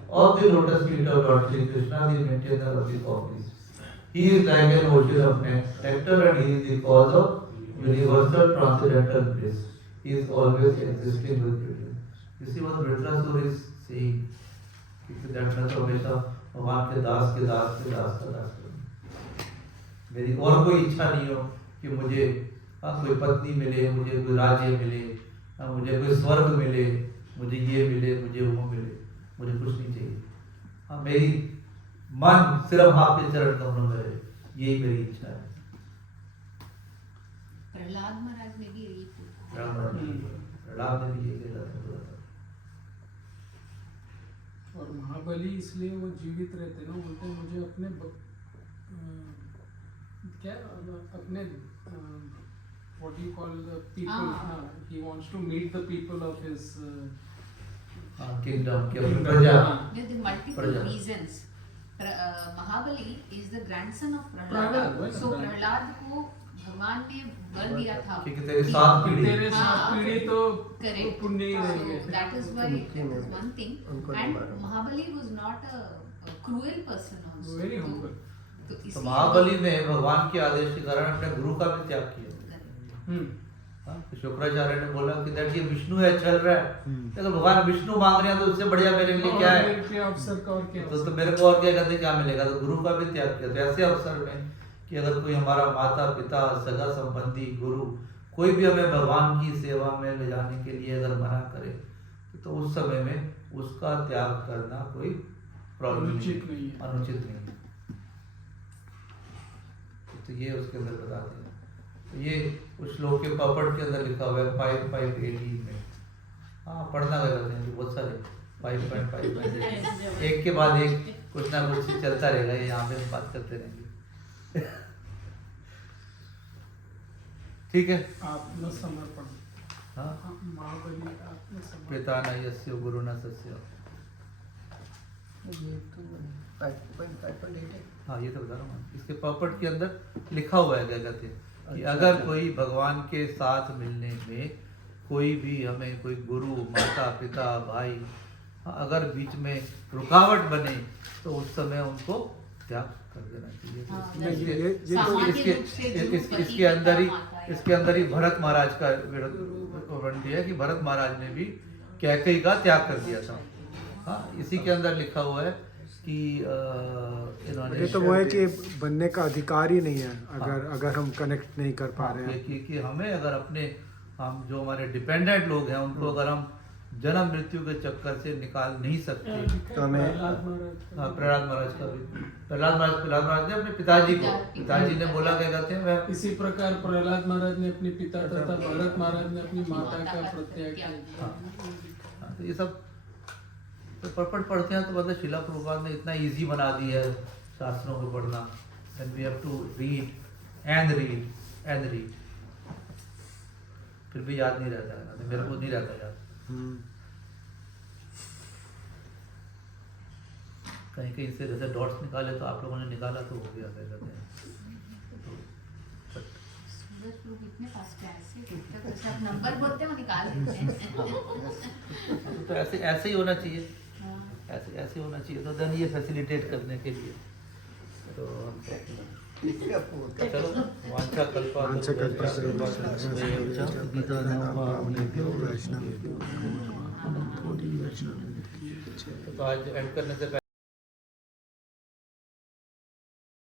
of the lotus feet of Lord Shri Krishna, the maintainer of the cosmos. He is like an ocean of nectar and he is the cause of universal transcendental bliss. He is always existing with beauty. You see what Vritrasura is saying? मैं तो हमेशा भगवान के दास के दास के दास का दास करूँ। मेरी और कोई इच्छा नहीं हो कि मुझे कोई पत्नी मिले, मुझे कोई राज्य मिले, मुझे कोई स्वर्ग मिले, मुझे ये मिले, मुझे वो मिले, मुझे कुछ नहीं चाहिए। हाँ, मेरी मन सिर्फ आपके चरण कमलों में रहे, यही मेरी इच्छा है। प्रहलाद महाराज ने भी यही प्रहलाद ने भी यही कहा था। और महाबली इसलिए वो जीवित रहते ना, बोलते हैं मुझे अपने क्या अपने what you call the people, he wants to meet the people of his kingdom, प्रजा। With multiple reasons. Mahabali is the grandson of Prahlad. So Prahlad को भगवान ने वर दिया था कि तेरे 7 पीढ़ी तो correct. पुण्य ही रहेंगे। So that is why it is one thing. And Mahabali was not a cruel person also. Very humble. तो महाबली ने भगवान के आदेश के कारण अपने गुरु का भी त्याग किया। शुक्राचार्य ने बोला कि दैट ये विष्णु है, चल रहा है, तो भगवान विष्णु मांग रहे हैं तो उससे बढ़िया मेरे लिए क्या है? तो मेरे को और क्या करते, क्या मिलेगा? तो गुरु का भी त्याग किया। तो ऐसे अवसर में कि अगर कोई हमारा माता पिता सगा संबंधी गुरु कोई भी हमें भगवान की सेवा में ले जाने के लिए अगर मना करे तो उस समय में उसका त्याग करना कोई प्रॉब्लम नहीं है, अनुचित नहीं है। तो ये उसके अंदर बताते हैं। तो ये उस श्लोक के पपट के अंदर लिखा हुआ है 5.5.18 में। हाँ पढ़ना गलत है, बहुत सारे 5.5 एक के बाद एक कुछ ना कुछ चलता रहेगा, ये यहाँ पे हम बात करते रहेंगे। ठीक है। आत्मसमर्पण। हाँ महाबली आत्मसमर्पण। पिता न यस्य गुरु न सस्य। हाँ ये तो बता रहा हूँ, इसके पॉपट के अंदर लिखा हुआ है क्या कहते हैं कि अगर कोई भगवान के साथ मिलने में कोई भी हमें कोई गुरु माता पिता भाई अगर बीच में रुकावट बने तो उस समय उनको त्याग कर देना चाहिए। इसके अंदर ही भरत महाराज का वर्णन दिया है कि भरत महाराज ने भी कैकेयी का त्याग कर दिया था। हाँ इसी के अंदर लिखा हुआ है कि इन्होंने तो वो है कि बनने का अधिकार ही नहीं है अगर हम कनेक्ट नहीं कर पा रहे हैं कि हमें अगर अपने हम जो हमारे डिपेंडेंट लोग हैं उनको अगर हम जन्म मृत्यु के चक्कर से निकाल नहीं सकते। तो हमें हाँ, प्रहलाद महाराज का भी, प्रहलाद महाराज ने अपने पिताजी ने बोला क्या कहते हैं वह, इसी प्रकार प्रहलाद महाराज ने अपने पिता तथा भरत महाराज ने अपनी माता का प्रत्याग किया। हाँ, तो ये सब तो पढ़ते हैं तो मतलब शिला प्रभुपाद ने इतना इजी बना दिया है शास्त्रों को पढ़ना। And we have to read and फिर भी याद नहीं रहता है, मेरे को नहीं रहता याद। कहीं कहीं से जैसे डॉट्स निकाले तो आप लोगों ने निकाला तो हो गया, क्या कहते हैं। सूरज लोग इतने फास्ट हैं, ऐसे आप नंबर बोलते हैं वो निकाल लेते हैं। तो ऐसे ही होना चाहिए, हाँ। ऐसे होना चाहिए। तो देन ये फैसिलिटेट करने के लिए तो हम चलो वांछा कल्पा तो आज एंड करने से